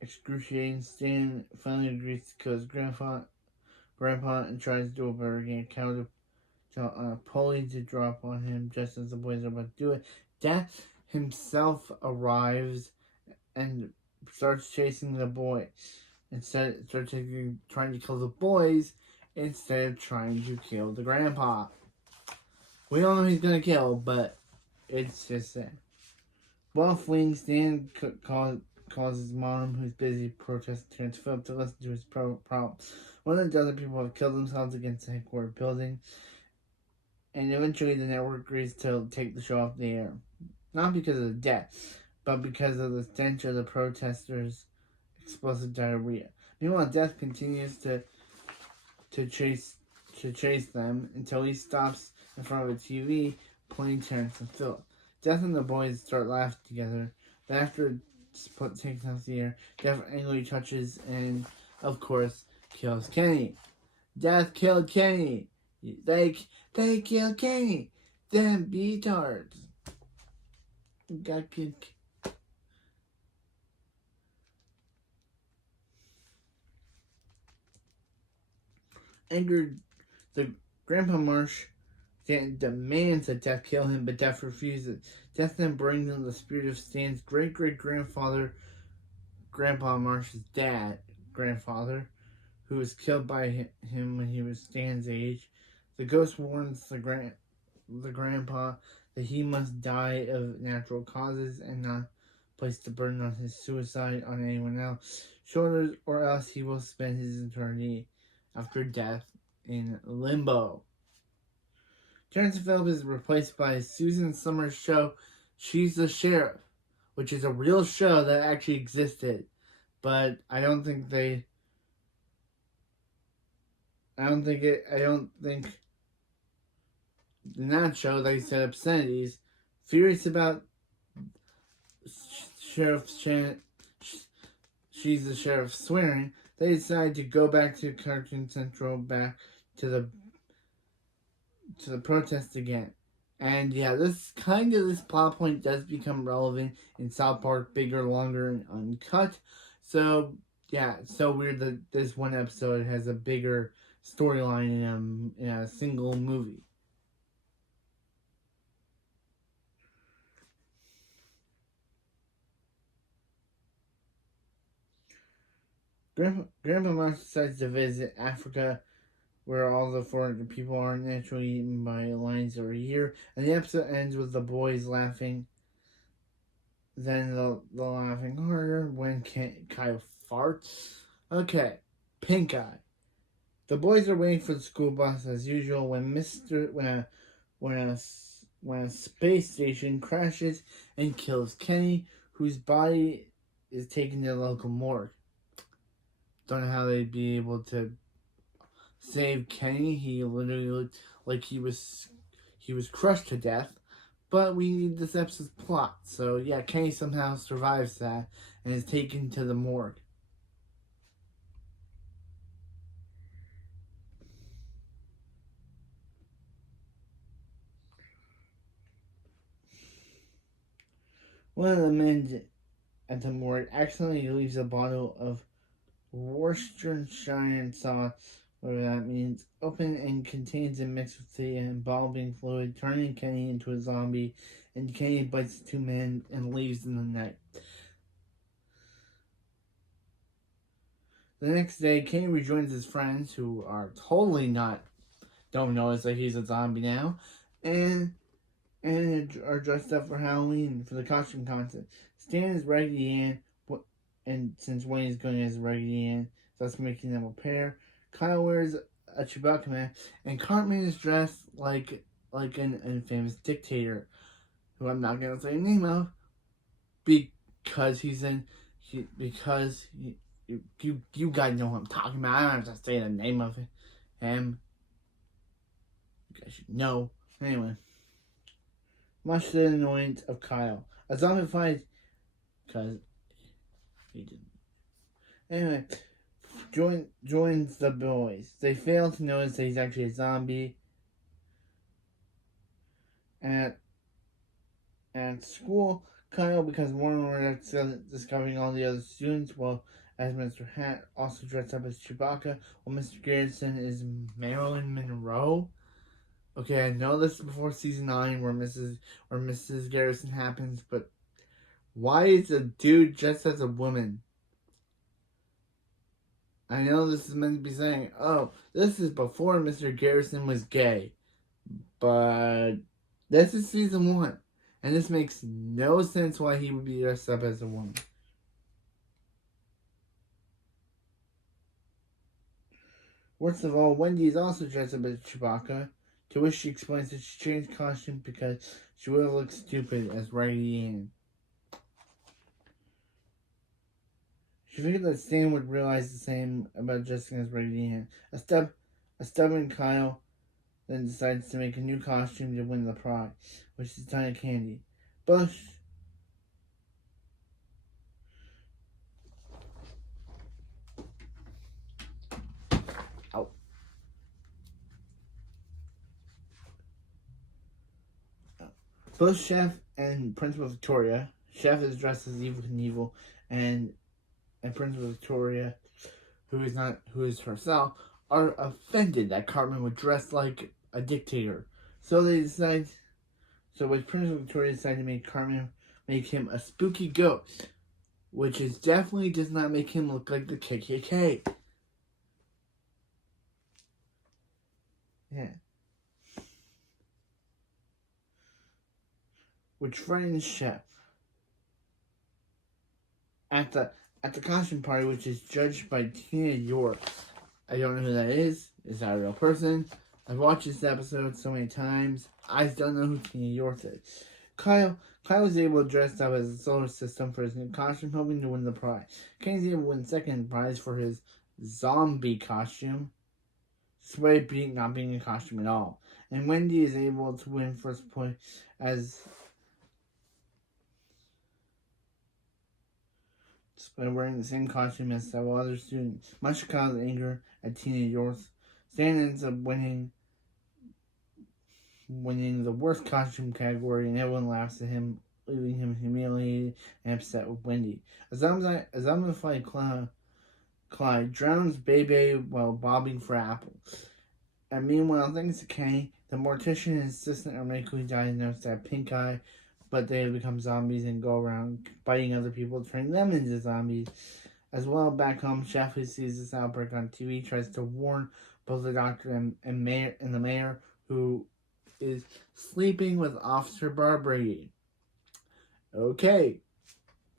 excruciating, Stan finally agrees to kill his grandpa and tries to do it by rigging a cow to pulley to drop on him just as the boys are about to do it. Death himself arrives and starts chasing the boy. Starts trying to kill the boys instead of trying to kill the grandpa. We don't know who he's gonna kill, but it's just sad. While fleeing, Stan calls his mom, who's busy protesting Terrence Philip, to listen to his problem. One of the dozen people have killed themselves against the headquarters building, and eventually the network agrees to take the show off the air. Not because of the death, but because of the stench of the protesters' explosive diarrhea. Meanwhile, Death continues to chase them until he stops in front of a TV playing Terrence and Philip. Death and the boys start laughing together. Then after Split takes off the air, Death angrily touches and, of course, kills Kenny. Death killed Kenny. They killed Kenny. Them betards. Got killed. Angered, the Grandpa Marsh demands that Death kill him, but Death refuses. Death then brings in the spirit of Stan's great-great-grandfather, Grandpa Marsh's grandfather, who was killed by him when he was Stan's age. The ghost warns the grandpa that he must die of natural causes and not place the burden on his suicide on anyone else, or else he will spend his eternity after death in limbo. Terrence and Philip is replaced by Susan Summers' show, She's the Sheriff, which is a real show that actually existed, but I don't think they I don't think in that show they said obscenities. Furious about Sheriff she's the sheriff swearing, they decide to go back to Cartoon Central, back to the protest again. And yeah, this plot point does become relevant in South Park Bigger, Longer, and Uncut. So yeah, it's so weird that this one episode has a bigger storyline in a single movie. Grandpa Mark decides to visit Africa, where all the foreign people are naturally eaten by lions every year, and the episode ends with the boys laughing. Then the laughing harder when Kyle farts. Okay, pink eye. The boys are waiting for the school bus as usual when a space station crashes and kills Kenny, whose body is taken to the local morgue. Don't know how they'd be able to save Kenny. He literally looked like he was crushed to death. But we need this episode's plot. So yeah, Kenny somehow survives that and is taken to the morgue. One of the men at the morgue accidentally leaves a bottle of Worcestershire sauce, whatever that means, open and contains a mix of the embalming fluid, turning Kenny into a zombie, and Kenny bites the two men and leaves in the night. The next day, Kenny rejoins his friends, who are totally don't notice that he's a zombie now, and are dressed up for Halloween for the costume contest. Stan is Raggedy Ann, and since Wayne is going as Raggedy Ann, thus making them a pair. Kyle wears a Chewbacca mask, and Cartman is dressed like an infamous dictator, who I'm not gonna say the name of, because you guys know what I'm talking about. I don't have to say the name of him. You guys should know. Anyway, much to the annoyance of Kyle, a zombified, because he didn't. Anyway, joins the boys. They fail to notice that he's actually a zombie. At school, Kyle becomes more and more discovering all the other students, while as Mr. Hat also dressed up as Chewbacca, while Mr. Garrison is Marilyn Monroe. Okay, I know this is before season 9 where Mrs. Garrison happens, but why is a dude dressed as a woman? I know this is meant to be saying, oh, this is before Mr. Garrison was gay. But this is season 1. And this makes no sense why he would be dressed up as a woman. Worst of all, Wendy is also dressed up as Chewbacca, to which she explains that she changed costume because she would have looked stupid as Raggedy Ann. She figured that Stan would realize the same about dressing as Raggedy Ann. A stubborn Kyle then decides to make a new costume to win the prize, which is a ton of candy. Bush Chef and Principal Victoria. Chef is dressed as Evel Knievel, and Principal Victoria, who is herself, are offended that Cartman would dress like a dictator. So with Principal Victoria decide to make him a spooky ghost, which is definitely does not make him look like the KKK. Yeah. Which frightens Chef. At the costume party, which is judged by Tina York. I don't know who that is. Is that a real person? I've watched this episode so many times. I don't know who Tina York is. Kyle was able to dress up as a solar system for his new costume, hoping to win the prize. Kenny's able to win second prize for his zombie costume. despite not being in costume at all. And Wendy is able to win first place as by wearing the same costume as several other students, much to cause anger at teenagers. Stan ends up winning the worst costume category, and everyone laughs at him, leaving him humiliated and upset with Wendy. A zombified Clyde drowns Bebe while bobbing for apples. And meanwhile, thanks to Kenny, the mortician and assistant are medically diagnosed to have pink eye, but they have become zombies and go around biting other people, turning them into zombies. As well, back home, Chef, who sees this outbreak on TV, tries to warn both the doctor and the mayor, who is sleeping with Officer Barbrady. Okay,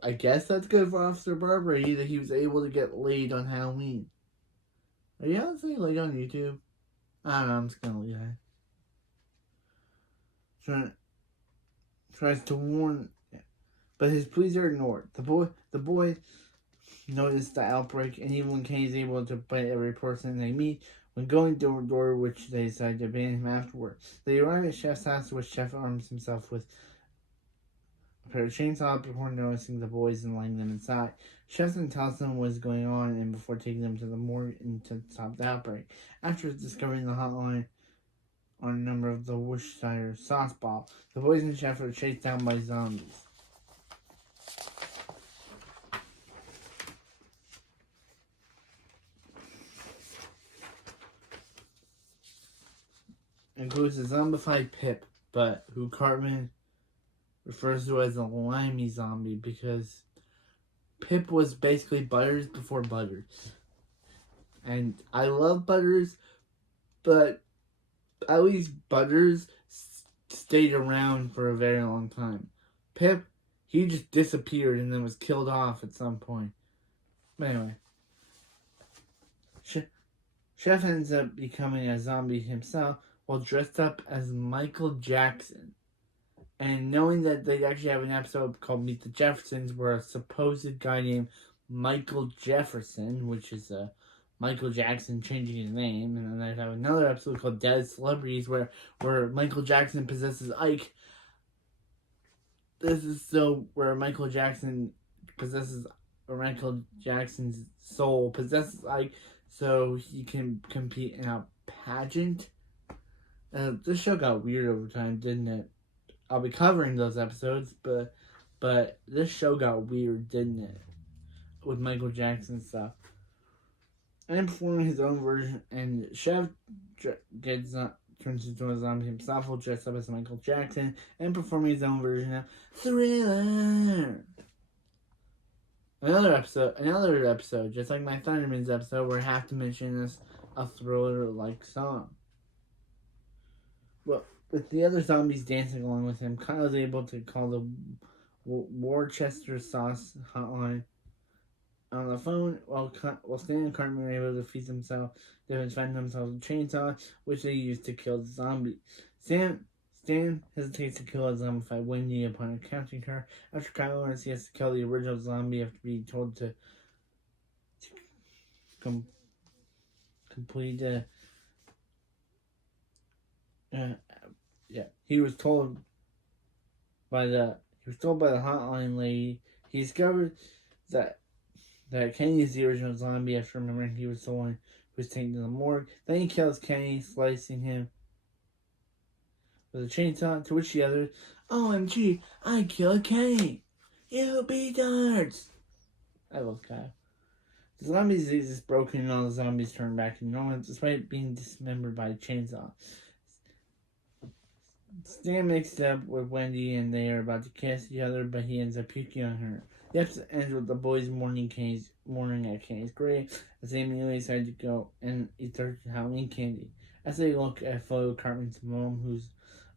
I guess that's good for Officer Barbrady that he was able to get laid on Halloween. Are you allowed to say laid on YouTube? I don't know, I'm just gonna leave that. Tries to warn, but his pleas are ignored. The boy notice the outbreak, and even when Kenny's able to bite every person they meet, when going door to door, which they decide to ban him afterward. They arrive at Chef's house, which Chef arms himself with a pair of chainsaws before noticing the boys and letting them inside. Chef then tells them what is going on, and before taking them to the morgue and to stop the outbreak. After discovering the hotline on a number of the Worcestershire sauce ball, the boys and Chef are chased down by zombies. Includes a zombified Pip, but who Cartman refers to as a limey zombie because Pip was basically Butters before Butters. And I love Butters, but at least Butters stayed around for a very long time. Pip, he just disappeared and then was killed off at some point. But anyway. Chef ends up becoming a zombie himself while dressed up as Michael Jackson. And knowing that they actually have an episode called Meet the Jeffersons where a supposed guy named Michael Jefferson, which is Michael Jackson changing his name, and then they have another episode called Dead Celebrities where Michael Jackson possesses Ike. This is so where Michael Jackson's soul possesses Ike so he can compete in a pageant. This show got weird over time, didn't it? I'll be covering those episodes, but this show got weird, didn't it? With Michael Jackson stuff. And performing his own version, and Chef turns into a zombie himself, will dress up as Michael Jackson, and performing his own version of Thriller. Another episode, just like my Thundermans episode, where I have to mention this a Thriller-like song. Well, with the other zombies dancing along with him, Kyle is able to call the Worcester sauce hotline on the phone while Stan and Cartman are able to defeat themselves. They find themselves a chainsaw, which they use to kill the zombie. Stan hesitates to kill a zombified Wendy upon encountering her. After Kyle learns he has to kill the original zombie after being told to complete he was told by the hotline lady. He discovered that Kenny is the original zombie after remembering he was the one who was taken to the morgue. Then he kills Kenny, slicing him with a chainsaw, to which the others, OMG, I killed Kenny! You betards! I love Kyle. The zombie disease is broken and all the zombies turn back to normal despite being dismembered by a chainsaw. Stan makes it up with Wendy and they are about to kiss each other, but he ends up puking on her. The episode ends with the boys mourning at Kenny's grave as they immediately decide to go and eat their Halloween candy. As they look at a photo of Cartman's mom, who's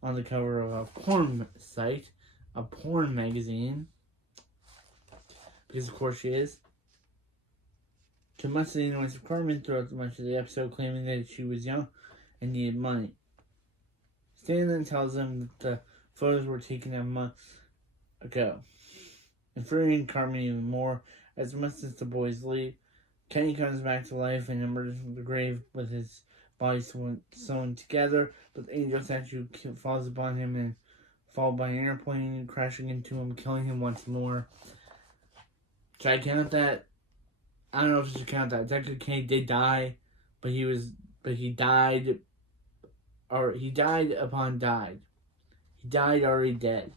on the cover of a porn site, a porn magazine, because of course she is. To much the annoyance of Cartman throughout much of the episode, claiming that she was young and needed money. Stan then tells them that the photos were taken a month ago, infuriating Cartman even more. As much as the boys leave, Kenny comes back to life and emerges from the grave with his bodies sewn together, but the angel statue falls upon him and followed by an airplane crashing into him, killing him once more. Should I count that? I don't know if I should count that. Dr. K did die, but he died, or he died upon died. He died already dead.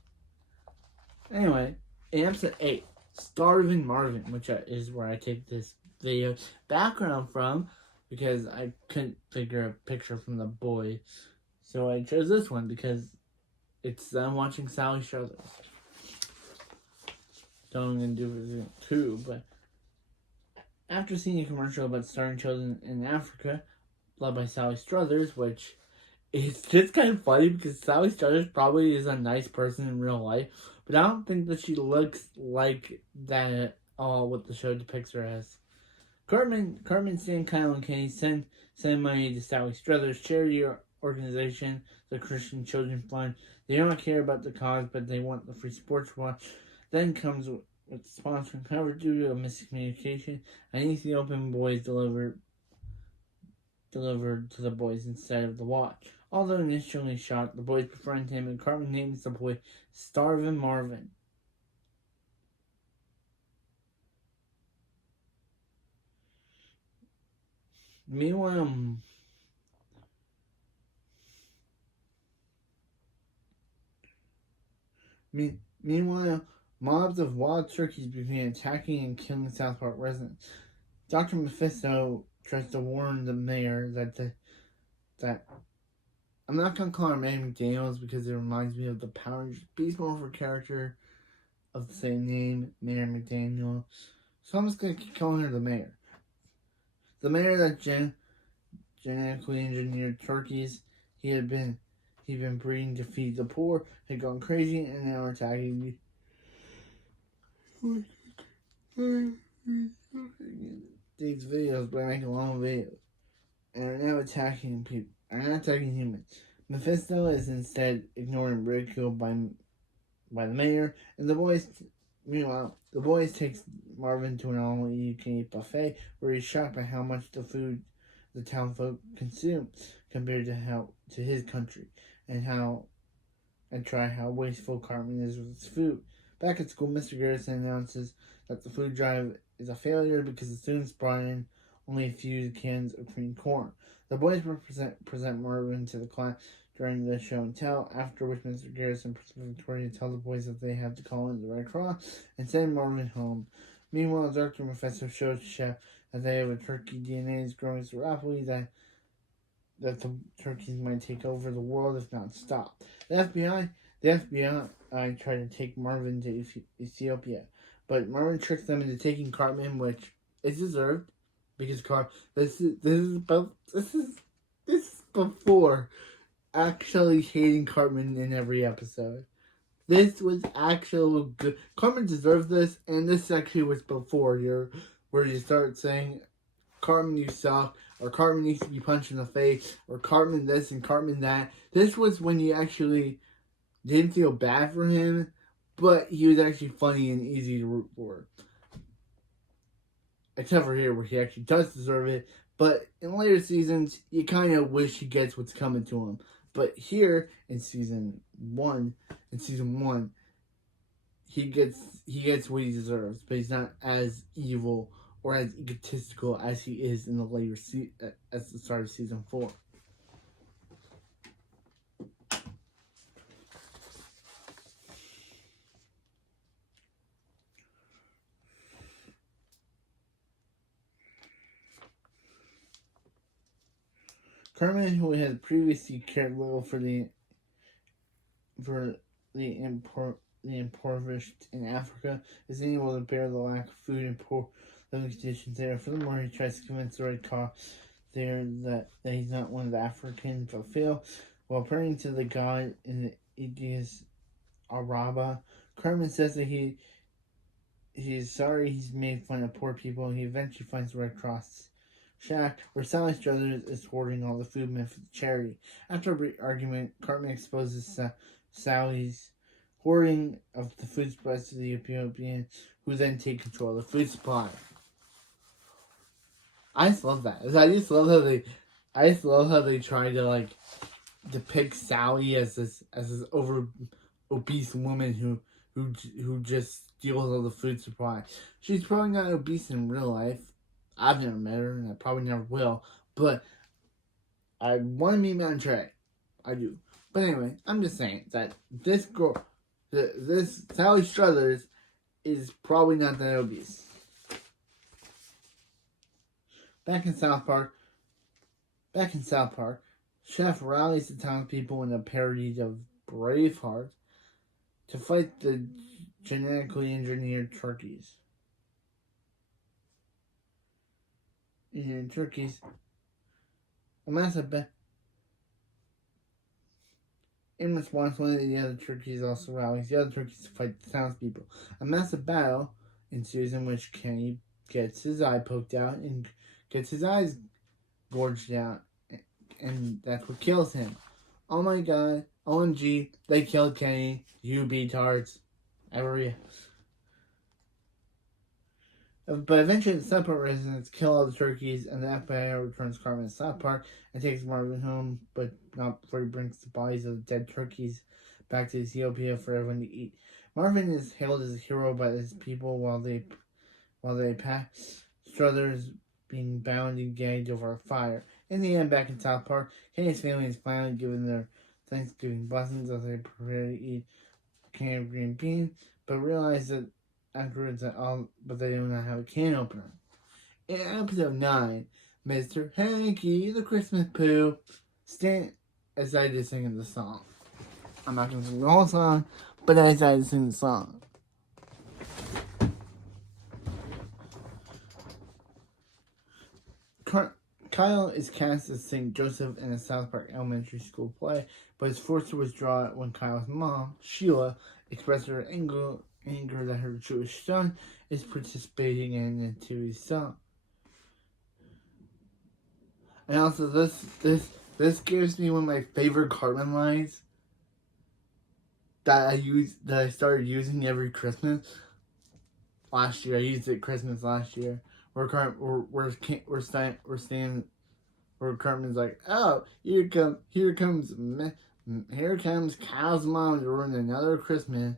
Anyway, in episode 8, Starvin' Marvin, which is where I take this video background from, because I couldn't figure a picture from the boy. So I chose this one because it's them watching Sally Struthers. So I'm going to do it too, but after seeing a commercial about starving children in Africa, led by Sally Struthers, which is just kind of funny because Sally Struthers probably is a nice person in real life, but I don't think that she looks like that at all what the show depicts her as. Cartman, Stan, Kyle, and Kenny send money to Sally Struthers' charity organization, the Christian Children's Fund. They don't care about the cause, but they want the free sports watch. Then comes with the sponsor. However, due to a miscommunication, an Ethiopian boy is delivered to the boys instead of the watch. Although initially shocked, the boys befriend him, and Cartman names the boy Starvin' Marvin. Meanwhile, mobs of wild turkeys began attacking and killing South Park residents. Dr. Mephisto tries to warn the mayor that I'm not gonna call her Mary McDaniels because it reminds me of the Power Rangers Beast Morpher character of the same name, Mary McDaniel. So I'm just gonna keep calling her the mayor. The mayor that genetically engineered turkeys he'd been breeding to feed the poor had gone crazy and now are attacking these videos by making long videos and are now attacking people. Are not attacking humans. Mephisto is instead ignored and ridiculed by the mayor, and the boys. Meanwhile, the boys takes Marvin to an all-you-can-eat buffet where he's shocked by how much the food the town folk consume compared to his country, and how wasteful Cartman is with his food. Back at school, Mr. Garrison announces that the food drive is a failure because the students brought in only a few cans of cream corn. The boys present Marvin to the class during the show and tell, after which Mr. Garrison presents Victoria to tell the boys that they have to call in the Red Cross and send Marvin home. Meanwhile, Dr. Mephisto shows Chef that they have a turkey DNA is growing so rapidly that the turkeys might take over the world if not stopped. The FBI tried to take Marvin to Ethiopia, but Marvin tricks them into taking Cartman, which is deserved because this is before actually hating Cartman in every episode. This was actually good. Cartman deserved this, and this actually was before where you start saying, Cartman, you suck, or Cartman needs to be punched in the face, or Cartman this and Cartman that. This was when you actually didn't feel bad for him, but he was actually funny and easy to root for. Except for here, where he actually does deserve it. But in later seasons, you kind of wish he gets what's coming to him. But here, in season one, he gets what he deserves. But he's not as evil or as egotistical as he is in the later at the start of season 4. Cartman, who had previously cared little for the impoverished in Africa, is unable to bear the lack of food and poor living conditions there. Furthermore, he tries to convince the Red Cross there that he's not one of the Africans fulfill. While praying to the god in the Aedes Araba, Cartman says that he's sorry he's made fun of poor people. He eventually finds the Red Cross shack where Sally Struthers is hoarding all the food meant for the charity. After a brief argument, Cartman exposes Sally's hoarding of the food supplies to the Ethiopians, who then take control of the food supply. I just love that. I just love how I just love how they try to like depict Sally as this obese woman who just steals all the food supply. She's probably not obese in real life. I've never met her, and I probably never will. But I want to meet Mountain Trey. I do. But anyway, I'm just saying that this girl, this Sally Struthers, is probably not that obese. Back in South Park, Chef rallies the townspeople in a parody of Braveheart to fight the genetically engineered turkeys. In response, one of the other turkeys also rallies the other turkeys to fight the townspeople. A massive battle ensues in which Kenny gets his eye poked out and gets his eyes gorged out, and that's what kills him. Oh my god, OMG, they killed Kenny, you betards. But eventually the South Park residents kill all the turkeys, and the FBI returns Cartman to South Park and takes Marvin home, but not before he brings the bodies of the dead turkeys back to Ethiopia for everyone to eat. Marvin is hailed as a hero by his people while they pass Struthers being bound and gagged over a fire. In the end, back in South Park, Kenny's family is finally given their Thanksgiving blessings as they prepare to eat a can of green beans, but realize that afterwards but they do not have a can opener. In episode 9, Mr. Hanky, the Christmas Pooh, decided to sing the song. I'm not going to sing the whole song, but I decided to sing the song. Kyle is cast as St. Joseph in a South Park elementary school play, but is forced to withdraw it when Kyle's mom, Sheila, expressed her anger that her Jewish son is participating in a TV song. And also, this gives me one of my favorite Cartman lines that I started using every Christmas. Last year, I used it Christmas last year. Where Cartman's like, oh, here comes Kyle's mom to ruin another Christmas.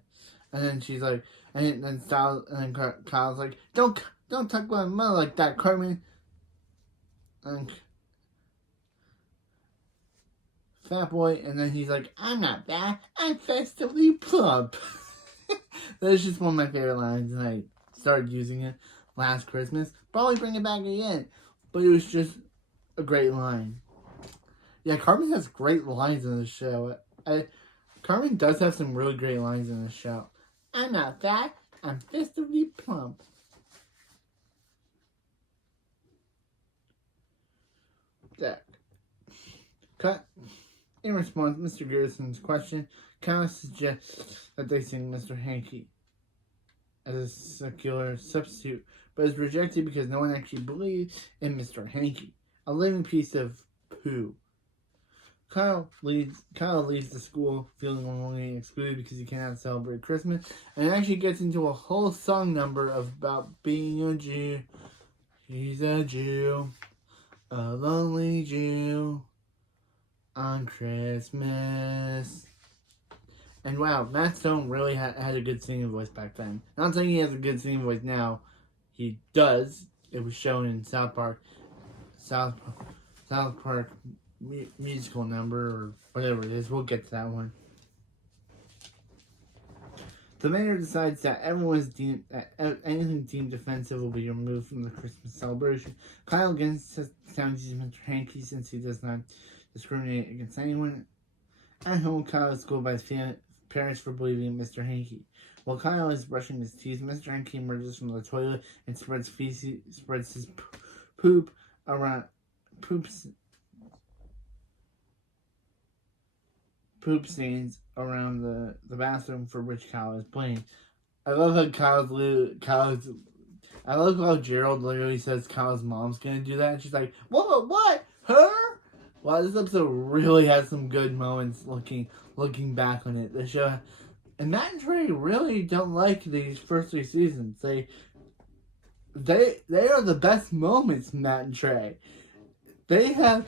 And then she's like, and then Kyle's like, don't talk about my mother like that, Cartman. And fat boy, and then he's like, I'm not fat, I'm festively plump. That's just one of my favorite lines, and I started using it last Christmas. Probably bring it back again, but it was just a great line. Yeah, Cartman has great lines in the show. Cartman does have some really great lines in the show. I'm not fat, I'm festively plump. That. Cut. In response to Mr. Garrison's question, Kyle suggests that they sing Mr. Hanky as a secular substitute, but is rejected because no one actually believes in Mr. Hanky, a living piece of poo. Kyle leaves the school feeling lonely and excluded because he cannot celebrate Christmas, and actually gets into a whole song number about being a Jew. He's a Jew, a lonely Jew, on Christmas. And wow, Matt Stone really had a good singing voice back then. Not saying he has a good singing voice now. He does. It was shown in South Park musical number, or whatever it is. We'll get to that one. The mayor decides that anything deemed offensive will be removed from the Christmas celebration. Kyle again sounds Mr. Hanky since he does not discriminate against anyone. At home, Kyle is schooled by his parents for believing Mr. Hanky. While Kyle is brushing his teeth, Mr. Hanky emerges from the toilet and spreads his poop stains around the bathroom for which Kyle is playing. I love how Gerald literally says Kyle's mom's gonna do that, and she's like, what? Her? Wow, this episode really has some good moments looking back on it. The show, and Matt and Trey really don't like these first 3 seasons. They are the best moments, Matt and Trey. The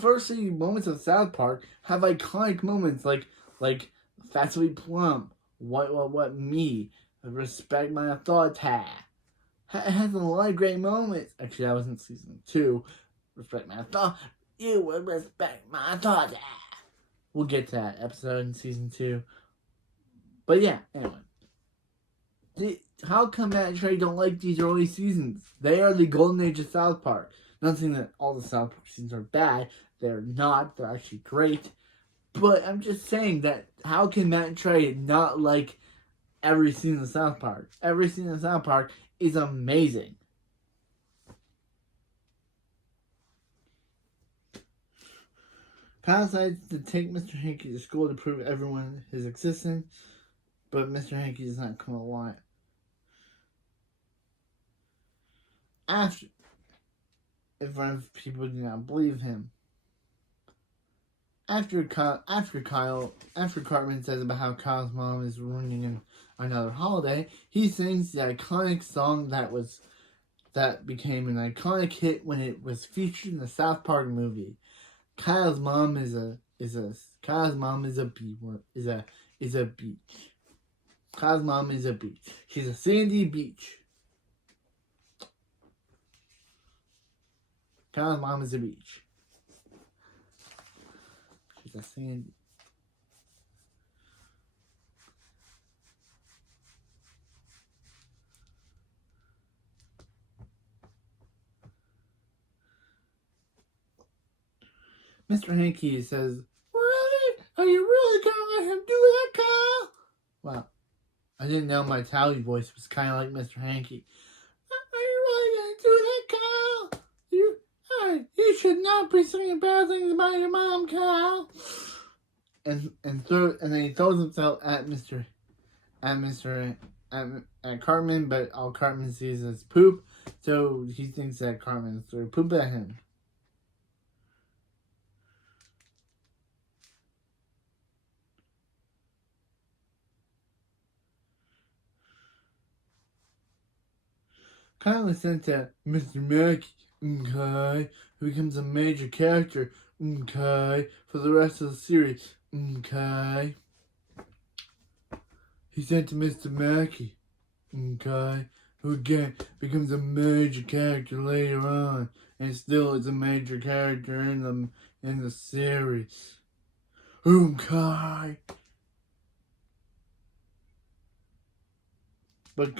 first three moments of South Park have iconic moments like Fatly Plump, what me, Respect My Authority. It has a lot of great moments. Actually, that wasn't season 2. Respect My Authority. You would respect my authority. We'll get to that episode in season 2. But yeah, anyway. How come Matt and Trey don't like these early seasons? They are the golden age of South Park. Not saying that all the South Park seasons are bad. They're not. They're actually great. But I'm just saying that how can Matt and Trey not like every season of South Park? Every season of South Park is amazing. Kyle decides to take Mr. Hankey to school to prove everyone his existence, but Mr. Hankey does not come along. In front of people do not believe him. After Cartman says about how Kyle's mom is ruining another holiday, he sings the iconic song that became an iconic hit when it was featured in the South Park movie. Kyle's mom is a beach. Kyle's mom is a beach. She's a sandy beach. Kyle's mom is a beach. She's a sandy. Mr. Hankey says, "Really? Are you really gonna let him do that, Kyle?" Wow. I didn't know my Tally voice was kind of like Mr. Hankey. "Are you really gonna do that, Kyle? You should not be saying bad things about your mom, Kyle." And then he throws himself at Cartman, but all Cartman sees is poop, so he thinks that Cartman threw poop at him. Kyle is sent to Mr. Mackey, okay, who becomes a major character, okay, for the rest of the series, okay. He's sent to Mr. Mackey, okay, who again becomes a major character later on, and still is a major character in the series, okay. But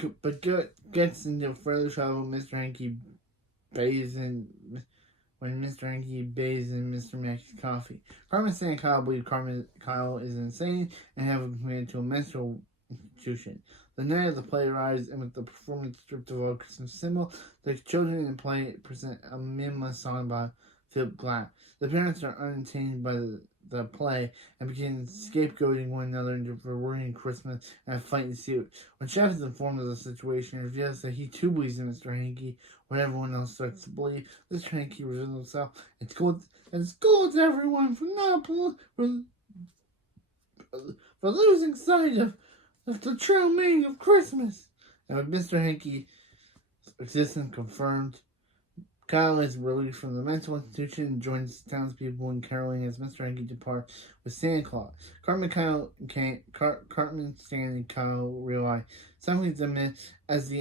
gets into further trouble. Mr. Hankey bathes in Mr. Mackey's coffee. Cartman and Kyle believe Kyle is insane and have him committed to a mental institution. The night of the play arrives, and with the performance stripped of all Christmas symbol, the children in the play present a meaningless song by Philip Glass. The parents are unentertained by the play and begin scapegoating one another for ruining Christmas and a fight ensues. When Chef is informed of the situation, he reveals that he too believes in Mr. Hankey, when everyone else starts to believe. Mr. Hankey reveals himself and scolds everyone for losing sight of the true meaning of Christmas. And with Mr. Hankey's existence confirmed, Kyle is released from the mental institution and joins townspeople in caroling as Mr. Hankey departs with Santa Claus. Cartman, Stan, and Kyle realize something's amiss as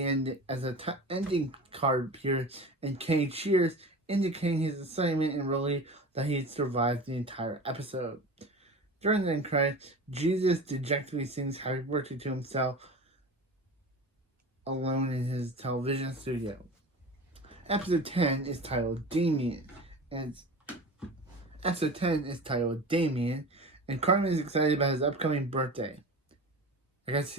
ending card appears, and Kane cheers, indicating his excitement and relief that he had survived the entire episode. During the end credits, Jesus dejectedly sings Happy Birthday to himself alone in his television studio. Episode 10 is titled Damien, and Cartman is excited about his upcoming birthday. I guess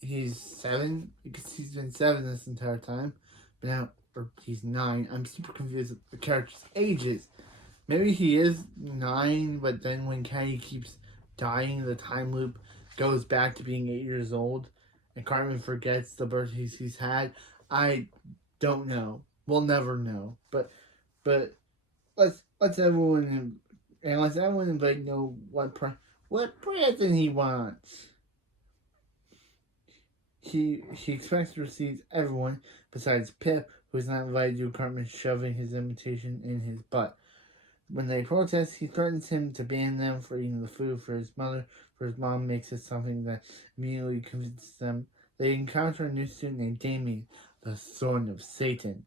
he's 7, because he's been 7 this entire time, but now, or he's 9. I'm super confused with the character's ages. Maybe he is 9, but then when Kenny keeps dying, the time loop goes back to being 8 years old, and Cartman forgets the birthdays he's had. I don't know. We'll never know. But let's everyone invite know what present he wants. He expects to receive everyone besides Pip, who is not invited to Cartman, shoving his invitation in his butt. When they protest, he threatens him to ban them for eating the food for his mother, for his mom makes it something that immediately convinces them. They encounter a new student named Damien, the son of Satan.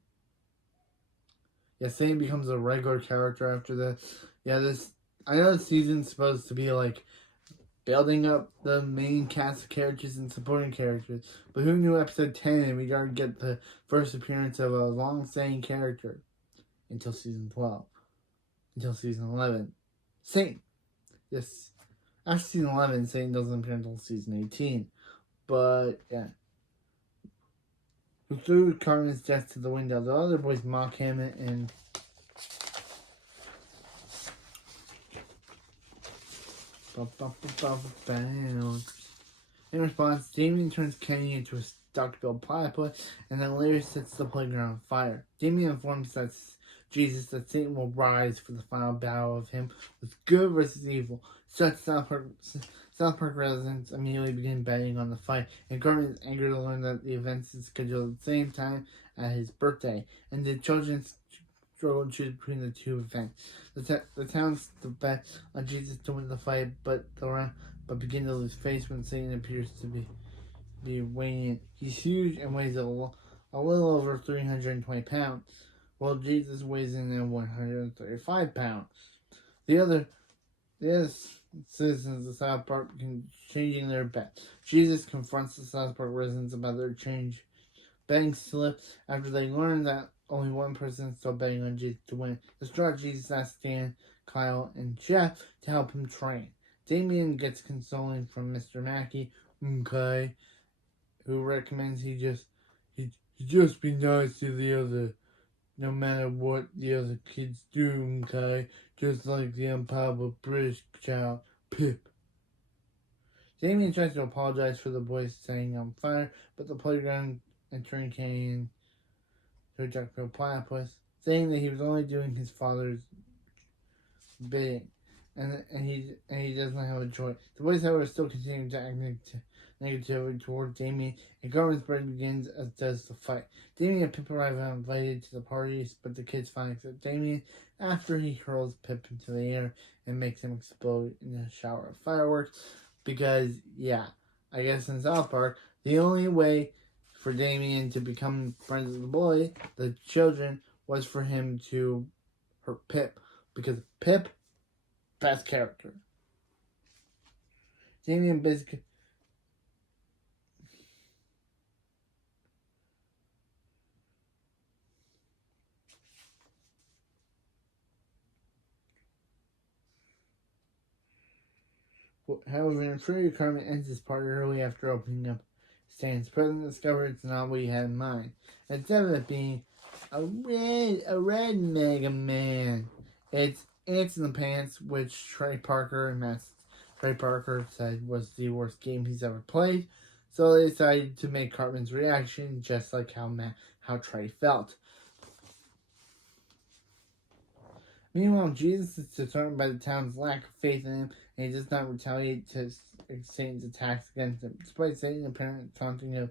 Yeah, Satan becomes a regular character after this. Yeah, I know this season's supposed to be like building up the main cast of characters and supporting characters, but who knew episode 10 and we gotta get the first appearance of a long-standing character until season 12. Until season 11. Satan. Yes. After season 11, Satan doesn't appear until season 18. But, yeah. Who threw Cartman's desk to the window. The other boys mock him and... In response, Damien turns Kenny into a duck-billed platypus and then later sets the playground on fire. Damien informs Jesus that Satan will rise for the final battle of him with good versus evil. Such South Park residents immediately begin betting on the fight, and Cartman is angry to learn that the events is scheduled at the same time as his birthday, and the children struggle to choose between the two events. The towns bet on Jesus to win the fight, but begin to lose face when Satan appears to be weighing in. He's huge and weighs a little over 320 pounds, while Jesus weighs in at 135 pounds. The other citizens of South Park begin changing their bet. Jesus confronts the South Park residents about their betting slip after they learn that only one person is still betting on Jesus to win. Distraught, Jesus asks Dan, Kyle, and Jeff to help him train. Damien gets consoling from Mr. Mackey, okay, who recommends he just be nice to the other, no matter what the other kids do, okay, just like the unpopular British child, Pip. Damien tries to apologize for the boys setting on fire, but the playground and turn Kenny to a duck-billed platypus, saying that he was only doing his father's bidding. And he does not have a choice. The boys, however, still continue to act negatively toward Damien, and Cartman's party begins, as does the fight. Damien and Pip arrive uninvited to the parties, but the kids finally accept Damien after he hurls Pip into the air and makes him explode in a shower of fireworks. Because, yeah, I guess in South Park, the only way for Damien to become friends with the children, was for him to hurt Pip. Because Pip, best character. Damien basically... However, in Fury, Cartman ends his party early after opening up Stan's present, discovers it's not what he had in mind. Instead of it being a red Mega Man, it's Ants in the Pants, which Trey Parker said was the worst game he's ever played. So they decided to make Cartman's reaction just like how Trey felt. Meanwhile, Jesus is determined by the town's lack of faith in him, and he does not retaliate to Satan's attacks against him. Despite Satan apparently taunting him,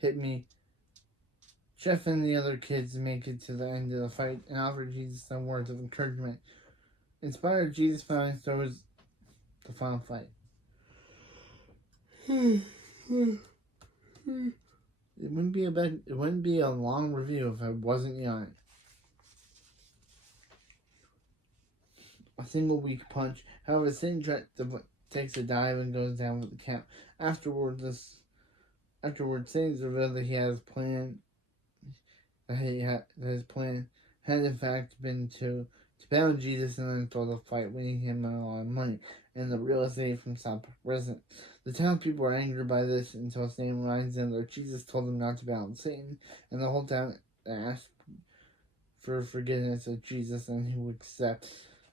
hit me. Jeff and the other kids make it to the end of the fight and offer Jesus some words of encouragement. Inspired, Jesus finally throws the final fight. It wouldn't be a long review if I wasn't yawning. A single weak punch. However, Satan takes a dive and goes down with the count. Afterwards, Satan's revealed that he has planned. His plan had in fact been to bound Jesus and then throw the fight, winning him a lot of money and the real estate from South Park residents. The townspeople are angry by this until Satan reminds them that Jesus told them not to bound Satan, and the whole town asked for forgiveness of Jesus, and he would accept.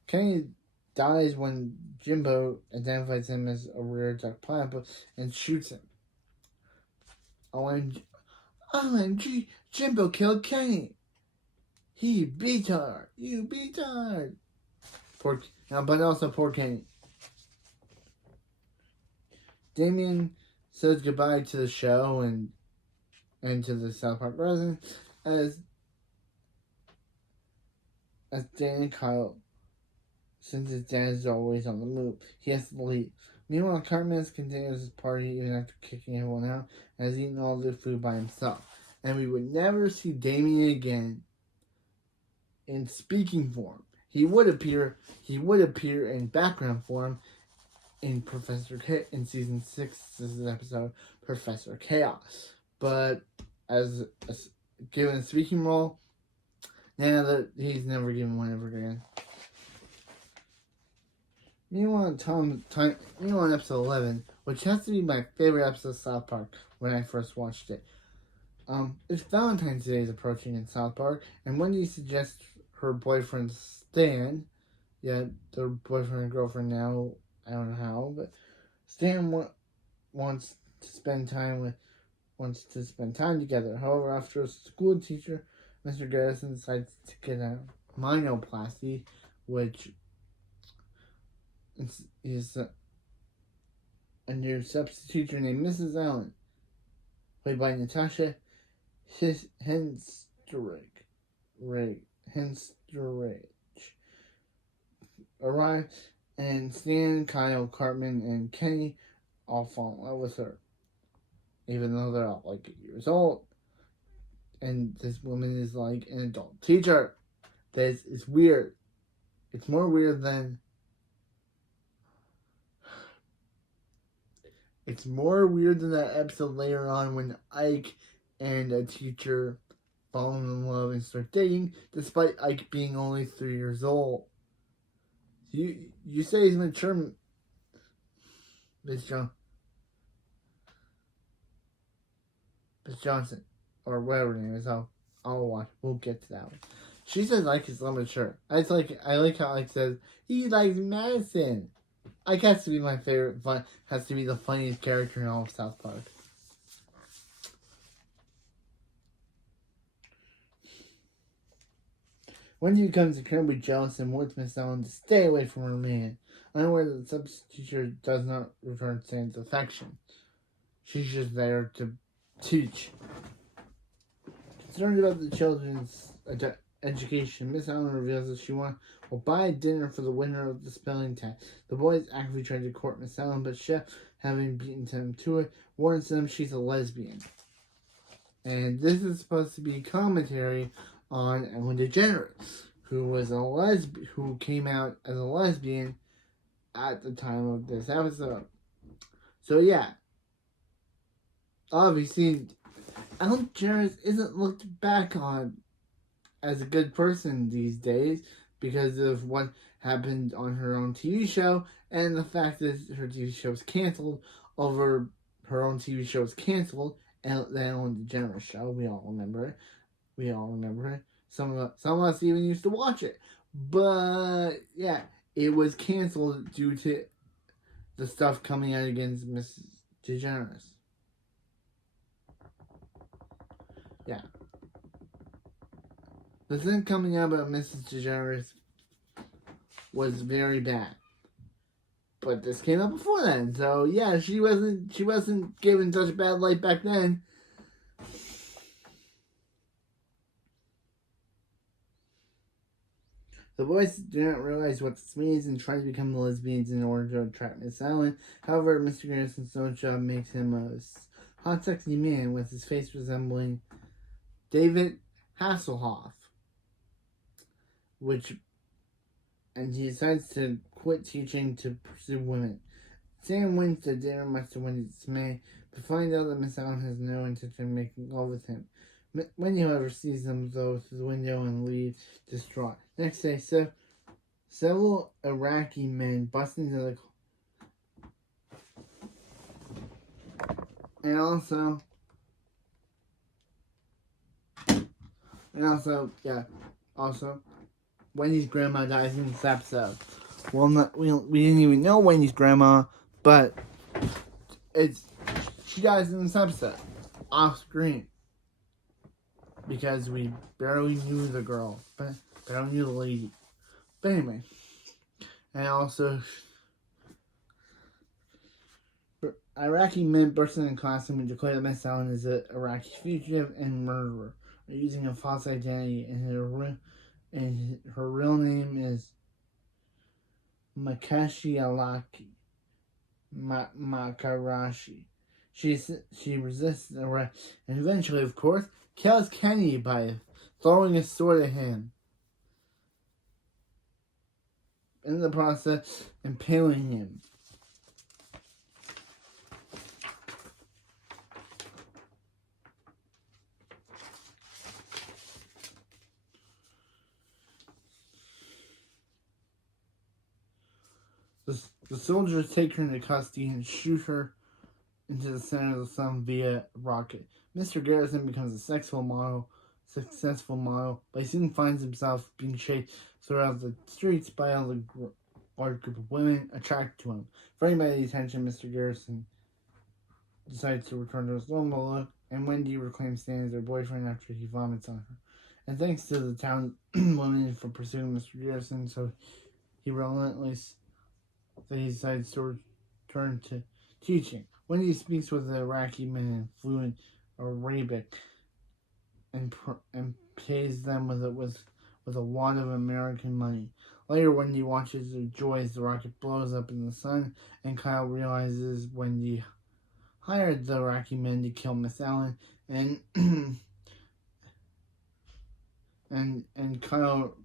Kenny dies when Jimbo identifies him as a rare duck platypus and shoots him. OMG, Jimbo killed Kenny. He retard. You retard. But also poor Kenny. Damien says goodbye to the show and to the South Park residents as as Dan and Kyle, since his dad is always on the move, he has to leave. Meanwhile, Cartman continues his party even after kicking everyone out and has eaten all the food by himself. And we would never see Damien again in speaking form. He would appear in background form in in season 6's episode, Professor Chaos. But as given a speaking role, now that he's never given one ever again. Meanwhile, in episode 11, which has to be my favorite episode of South Park when I first watched it. It's Valentine's Day is approaching in South Park, and Wendy suggests her boyfriend Stan, they're boyfriend and girlfriend now, I don't know how, but Stan wants to spend time together. However, after a school teacher, Mr. Garrison decides to get a minoplasty, which is a new substitute teacher named Mrs. Allen, played by Natasha Henstridge, arrives, and Stan, Kyle, Cartman, and Kenny all fall in love with her, even though they're all like 8 years old. And this woman is like an adult teacher. This is weird. It's more weird than that episode later on when Ike and a teacher fall in love and start dating, despite Ike being only 3 years old. You say he's mature, Miss Johnson, or whatever her name is. I'll watch. We'll get to that one. She says Ike is immature. I like how Ike says he likes medicine. Ike has to be my favorite. Has to be the funniest character in all of South Park. Wendy becomes incredibly jealous and warns Miss Allen to stay away from her man, unaware that the substitute teacher does not return Stan's affection. She's just there to teach. Concerned about the children's education, Miss Allen reveals that she will buy dinner for the winner of the spelling test. The boys actively try to court Miss Allen, but Chef, having beaten them to it, warns them she's a lesbian. And this is supposed to be commentary on Ellen DeGeneres, who came out as a lesbian at the time of this episode. So yeah, obviously, Ellen DeGeneres isn't looked back on as a good person these days because of what happened on her own TV show and the fact that her TV show was canceled over her own TV show was canceled, and the Ellen DeGeneres show. We all remember it. Some of us even used to watch it. But yeah, it was canceled due to the stuff coming out against Mrs. DeGeneres. Yeah. The thing coming out about Mrs. DeGeneres was very bad. But this came out before then. So yeah, she wasn't given such a bad light back then. The boys do not realize what this means and try to become lesbians in order to attract Miss Allen. However, Mr. Garrison's own job makes him a hot, sexy man with his face resembling David Hasselhoff. And he decides to quit teaching to pursue women. Sam wins the dinner much to Wendy's dismay, but finds out that Miss Allen has no intention of making love with him. Wendy, however, sees them though through the window and leaves distraught. Next day, several Iraqi men bust into the and also, Wendy's grandma dies in this episode. Well, we didn't even know Wendy's grandma, but she dies in this episode off screen because we barely knew the girl, but barely knew the lady. But anyway, and also Iraqi men burst into the classroom and declare that Miss Allen is an Iraqi fugitive and murderer, using a false identity and her real name is Makashi Alaki Makarashi. She resists the arrest and eventually, of course, kills Kenny by throwing a sword at him. In the process, impaling him. The soldiers take her into custody and shoot her into the center of the sun via rocket. Mr. Garrison becomes a successful model, but he soon finds himself being chased throughout the streets by a large group of women attracted to him. Frightened by the attention, Mr. Garrison decides to return to his normal look, and Wendy reclaims Stan as her boyfriend after he vomits on her. And thanks to the town women for pursuing Mr. Garrison, so he decides to return to teaching. Wendy speaks with the Iraqi men in fluent Arabic and pays them with a lot of American money. Later, Wendy watches the joy as the rocket blows up in the sun, and Kyle realizes Wendy hired the Iraqi men to kill Miss Allen, and and Kyle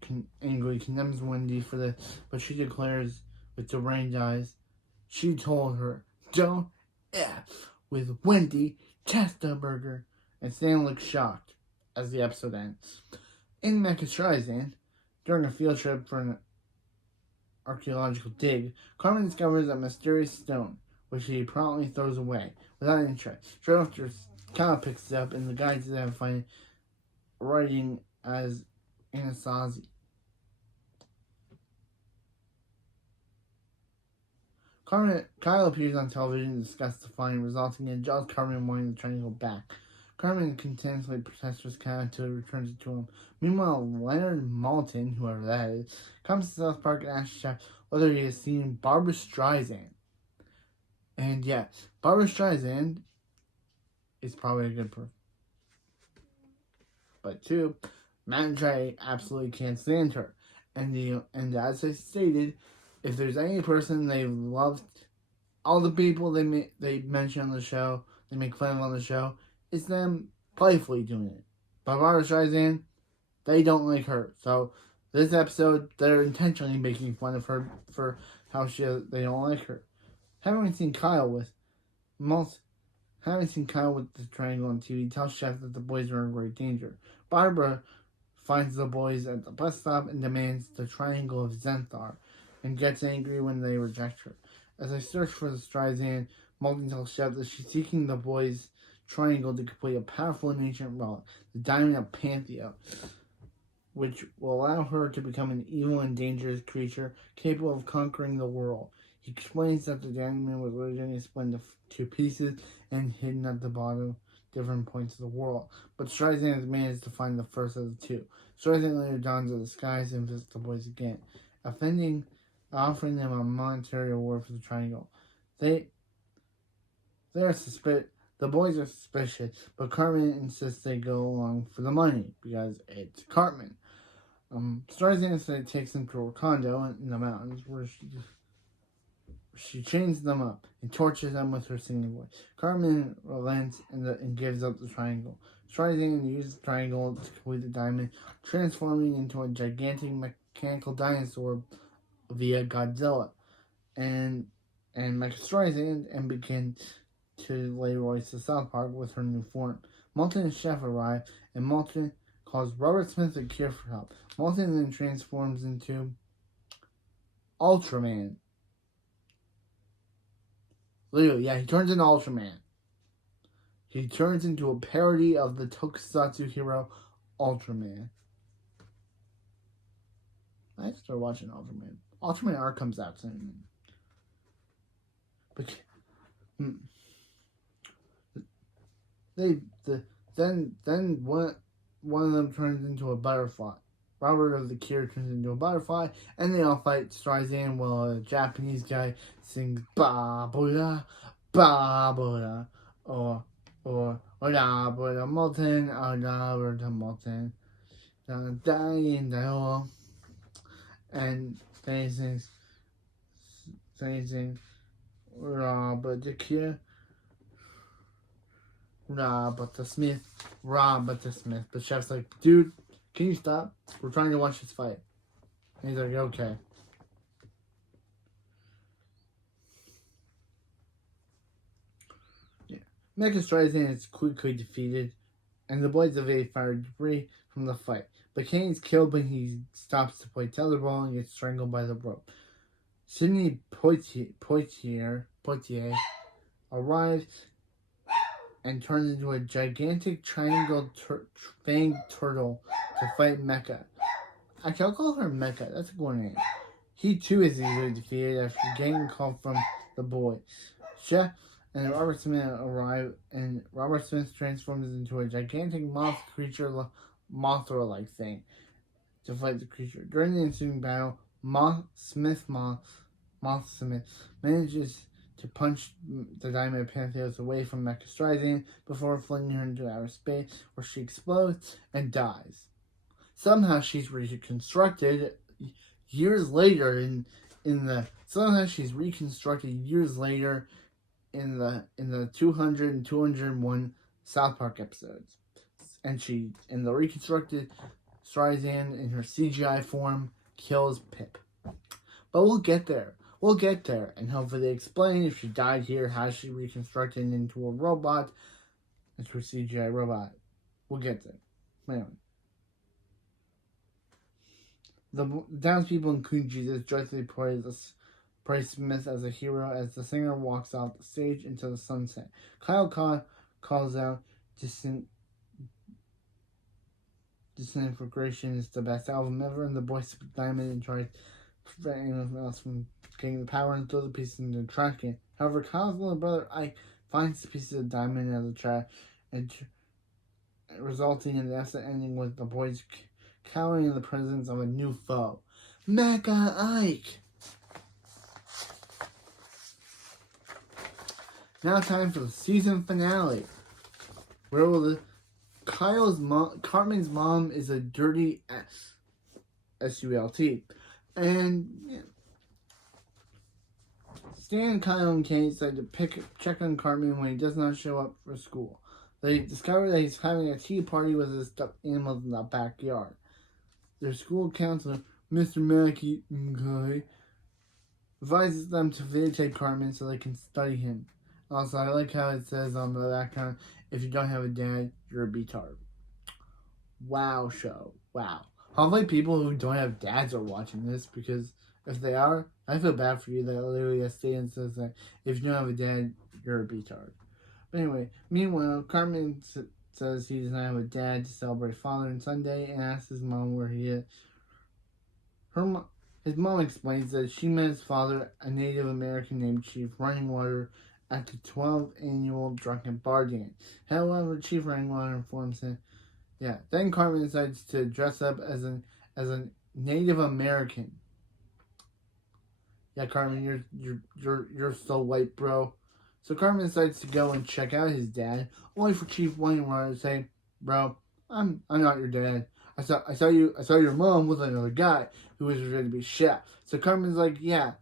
angrily condemns Wendy for this, but she declares with deranged eyes, she told her, "Don't F with Wendy Chesterberger," and Stan looks shocked as the episode ends. In Mecha Streisand, during a field trip for an archaeological dig, Carmen discovers a mysterious stone, which he promptly throws away without interest. Straight after, Kyle picks it up, and the guides them find writing as Anasazi. Kyle appears on television to discuss the find, resulting in jealous Carmen wanting the triangle back. Carmen continuously protests Kyle until he returns it to him. Meanwhile, Leonard Maltin, whoever that is, comes to South Park and asks Chef whether he has seen Barbra Streisand. And yes, Barbra Streisand is probably a good person. But two, Matt and Trey absolutely can't stand her. And as I stated, if there's any person they loved, all the people they mention on the show, they make fun of on the show, it's them playfully doing it. But Barbra Streisand, they don't like her. So this episode, they're intentionally making fun of her for how they don't like her. Having seen Kyle with the triangle on TV, tells Chef that the boys are in great danger. Barbara finds the boys at the bus stop and demands the triangle of Zenthar, and gets angry when they reject her. As they search for the Streisand, Maltin tells Chef that she's seeking the boys' triangle to complete a powerful and ancient relic, the Diamond of Panthea, which will allow her to become an evil and dangerous creature capable of conquering the world. He explains that the diamond was originally split into two pieces and hidden at the bottom different points of the world, but Streisand has managed to find the first of the two. Streisand later dons a disguise and visits the boys again, offering them a monetary reward for the triangle. The boys are suspicious, but Carmen insists they go along for the money because it's Cartman. Streisand instead takes them to her condo in the mountains, where she chains them up and tortures them with her singing voice. Carmen relents and gives up the triangle. Streisand uses the triangle to complete the diamond, transforming into a gigantic mechanical dinosaur via Godzilla, and Mecha Streisand, and begin to lay waste to South Park with her new form. Maltin and Chef arrive, and Maltin calls Robert Smith and Cure for help. Maltin then transforms into Ultraman. Literally, yeah, he turns into Ultraman. He turns into a parody of the tokusatsu hero Ultraman. I have to start watching Ultraman. Ultraman R comes out soon. But then one of them turns into a butterfly. Robert of the Cure turns into a butterfly, and they all fight Streisand while a Japanese guy sings "Ba-bo-da, ba-bo-da," or "Oda, Maltin, Oda, Maltin." gonna die in the hole. And saying, Robert the Cure, Robert the Smith, Robert the Smith. But Chef's like, dude, can you stop? We're trying to watch this fight. And he's like, okay. Yeah. Mecha Streisand is quickly defeated, and the boys evade fire debris from the fight. But Kane's killed when he stops to play tetherball and gets strangled by the rope. Sidney Poitier arrives and turns into a gigantic triangle fanged turtle to fight Mecha. I'll call her Mecha. That's a good name. He too is easily defeated after getting a call from the boy. Chef and Robert Smith arrive, and Robert Smith transforms into a gigantic moth creature, Mothra-like thing, to fight the creature. During the ensuing battle, Moth Smith manages to punch the Diamond Pantheos away from Mecha Streisand before flinging her into outer space, where she explodes and dies. Somehow she's reconstructed years later in the 200 and 201 South Park episodes. And the reconstructed Streisand in her CGI form kills Pip. But we'll get there. And hopefully they explain if she died here, how she reconstructed into a robot, into a CGI robot. We'll get there. Anyway. The townspeople include Jesus joyfully praise Smith as a hero as the singer walks off the stage into the sunset. Kyle calls out Disintegration is the best album ever, and the boy spits Diamond and tries to prevent anyone else from getting the power and throw the pieces into the trash can. However, Kyle's little brother Ike finds the pieces of Diamond in the trash, and resulting in the episode ending with the boys cowering in the presence of a new foe, Mecha Ike. Now time for the season finale. Where will Cartman's mom is a dirty S. S-U-L-T. And yeah. Stan, Kyle, and Kate decide to check on Cartman when he does not show up for school. They discover that he's having a tea party with his stuffed animals in the backyard. Their school counselor, Mr. Mackey, advises them to videotape Cartman so they can study him. Also, I like how it says on the background, if you don't have a dad, you're a retard. Wow show. Wow. Hopefully people who don't have dads are watching this, because if they are, I feel bad for you that literally a statement says that if you don't have a dad, you're a retard. But anyway, meanwhile, Cartman says he does not have a dad to celebrate Father and Sunday and asks his mom where he is. His mom explains that she met his father, a Native American named Chief Runningwater, at the 12th annual Drunken Bar Dance. However, Chief Runningwater informs him. Yeah, then Cartman decides to dress up as a Native American. Yeah, Cartman, you're so white, bro. So Cartman decides to go and check out his dad, only for Chief Runningwater to say, "Bro, I'm not your dad. I saw your mom with another guy who was ready to be chef." So Cartman's like, yeah.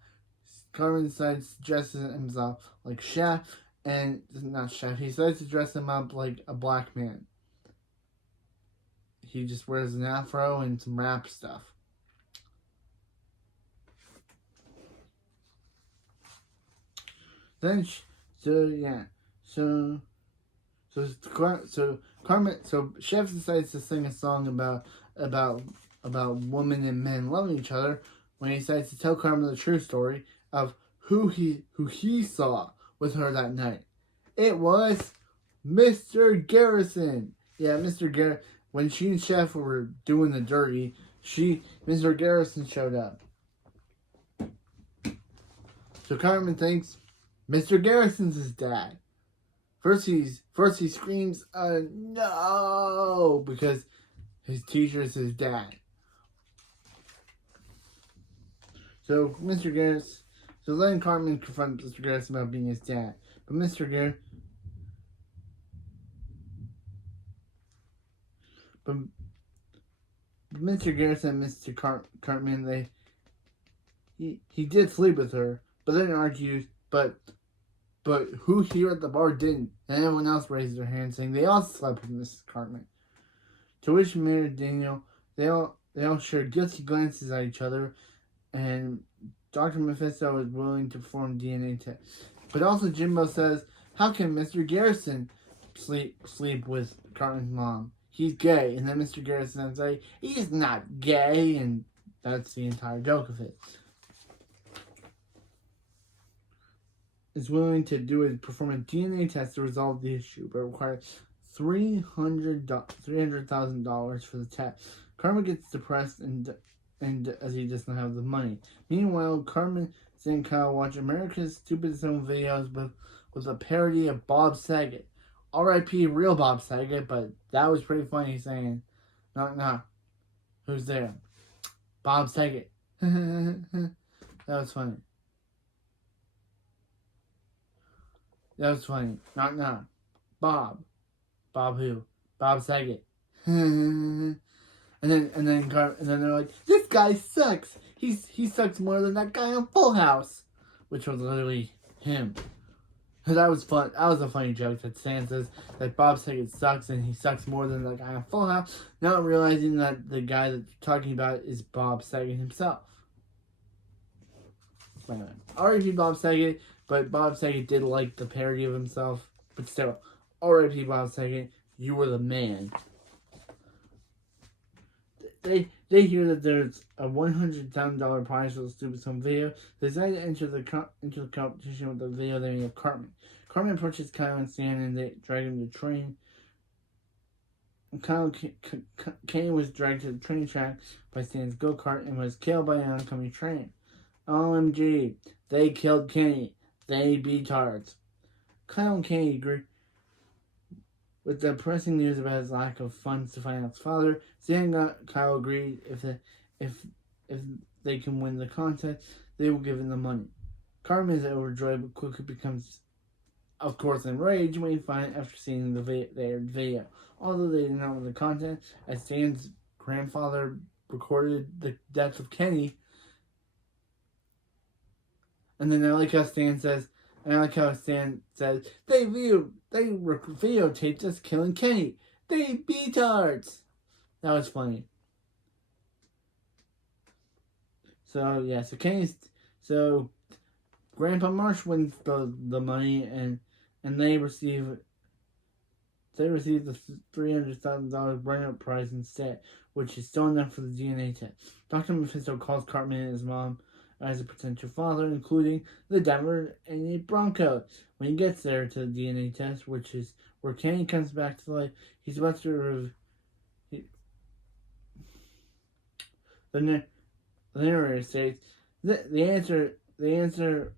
Cartman decides to dress himself like chef, and not chef. He decides to dress him up like a black man. He just wears an afro and some rap stuff. Then, Chef decides to sing a song about women and men loving each other when he decides to tell Cartman the true story of who he saw with her that night. It was Mr. Garrison. Yeah, Mr. Garrison. When she and Chef were doing the dirty, Mr. Garrison showed up. So Cartman thinks Mr. Garrison's his dad. First he screams, no, because his teacher is his dad. So then Cartman confronts Mr. Garrison about being his dad. But Mr. Mr. Garrison and Mr. Cartman, he did sleep with her, but then argued, but who here at the bar didn't? And everyone else raised their hand, saying they all slept with Mrs. Cartman. To which Mayor and Daniel, they all shared guilty glances at each other, and Dr. Mephisto was willing to perform DNA tests. But also Jimbo says, how can Mr. Garrison sleep with Cartman's mom? He's gay. And then Mr. Garrison says, he's not gay, and that's the entire joke of it. Is willing to perform a DNA test to resolve the issue, but requires $300,000 for the test. Cartman gets depressed and as he doesn't have the money. Meanwhile, Cartman and Kyle watch America's Stupidest Home Videos with a parody of Bob Saget. R.I.P. real Bob Saget, but that was pretty funny saying, knock knock, who's there? Bob Saget. That was funny. That was funny. Knock knock. Bob. Bob who? Bob Saget. And then they're like, this guy sucks. He sucks more than that guy on Full House, which was literally him. That was fun. That was a funny joke that Stan says that Bob Saget sucks and he sucks more than that guy on Full House, not realizing that the guy that they're talking about is Bob Saget himself. R.I.P. Bob Saget, but Bob Saget did like the parody of himself. But still, R.I.P. Bob Saget, you were the man. They hear that there's a $100,000 prize for the Stupid Home Video. They decide to enter the competition with the video naming of Cartman. Cartman approaches Kyle and Stan and they drag him to the train. Kenny was dragged to the train track by Stan's go-kart and was killed by an oncoming train. OMG, they killed Kenny. They betards. Kyle and Kenny agree. With the pressing news about his lack of funds to find out his father, Stan and Kyle agreed if they can win the contest, they will give him the money. Cartman is overjoyed, but quickly becomes, of course, enraged when he finds after seeing their video. Although they did not win the contest, as Stan's grandfather recorded the death of Kenny. And then I like how Stan says, they videotaped us killing Kenny. They betards. That was funny. So yeah, so Grandpa Marsh wins the money and they receive the $300,000 bring-up prize instead, which is still enough for the DNA test. Dr. Mephisto calls Cartman and his mom as a potential father, including the Denver and Broncos. When he gets there to the DNA test, which is where Kenny comes back to life, he's about to the narrator states the answer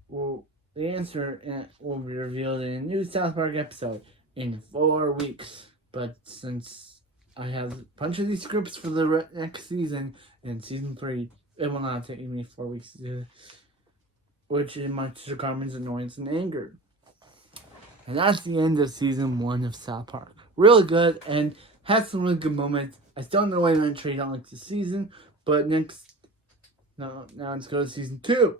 will be revealed in a new South Park episode in 4 weeks. But since I have a bunch of these scripts for the next season, in season 3, it will not take me 4 weeks to do it, which is much to Cartman's annoyance and anger. And that's the end of season 1 of South Park. Really good and has some really good moments. I still don't know why I'm going to trade on like this season, but now let's go to season 2.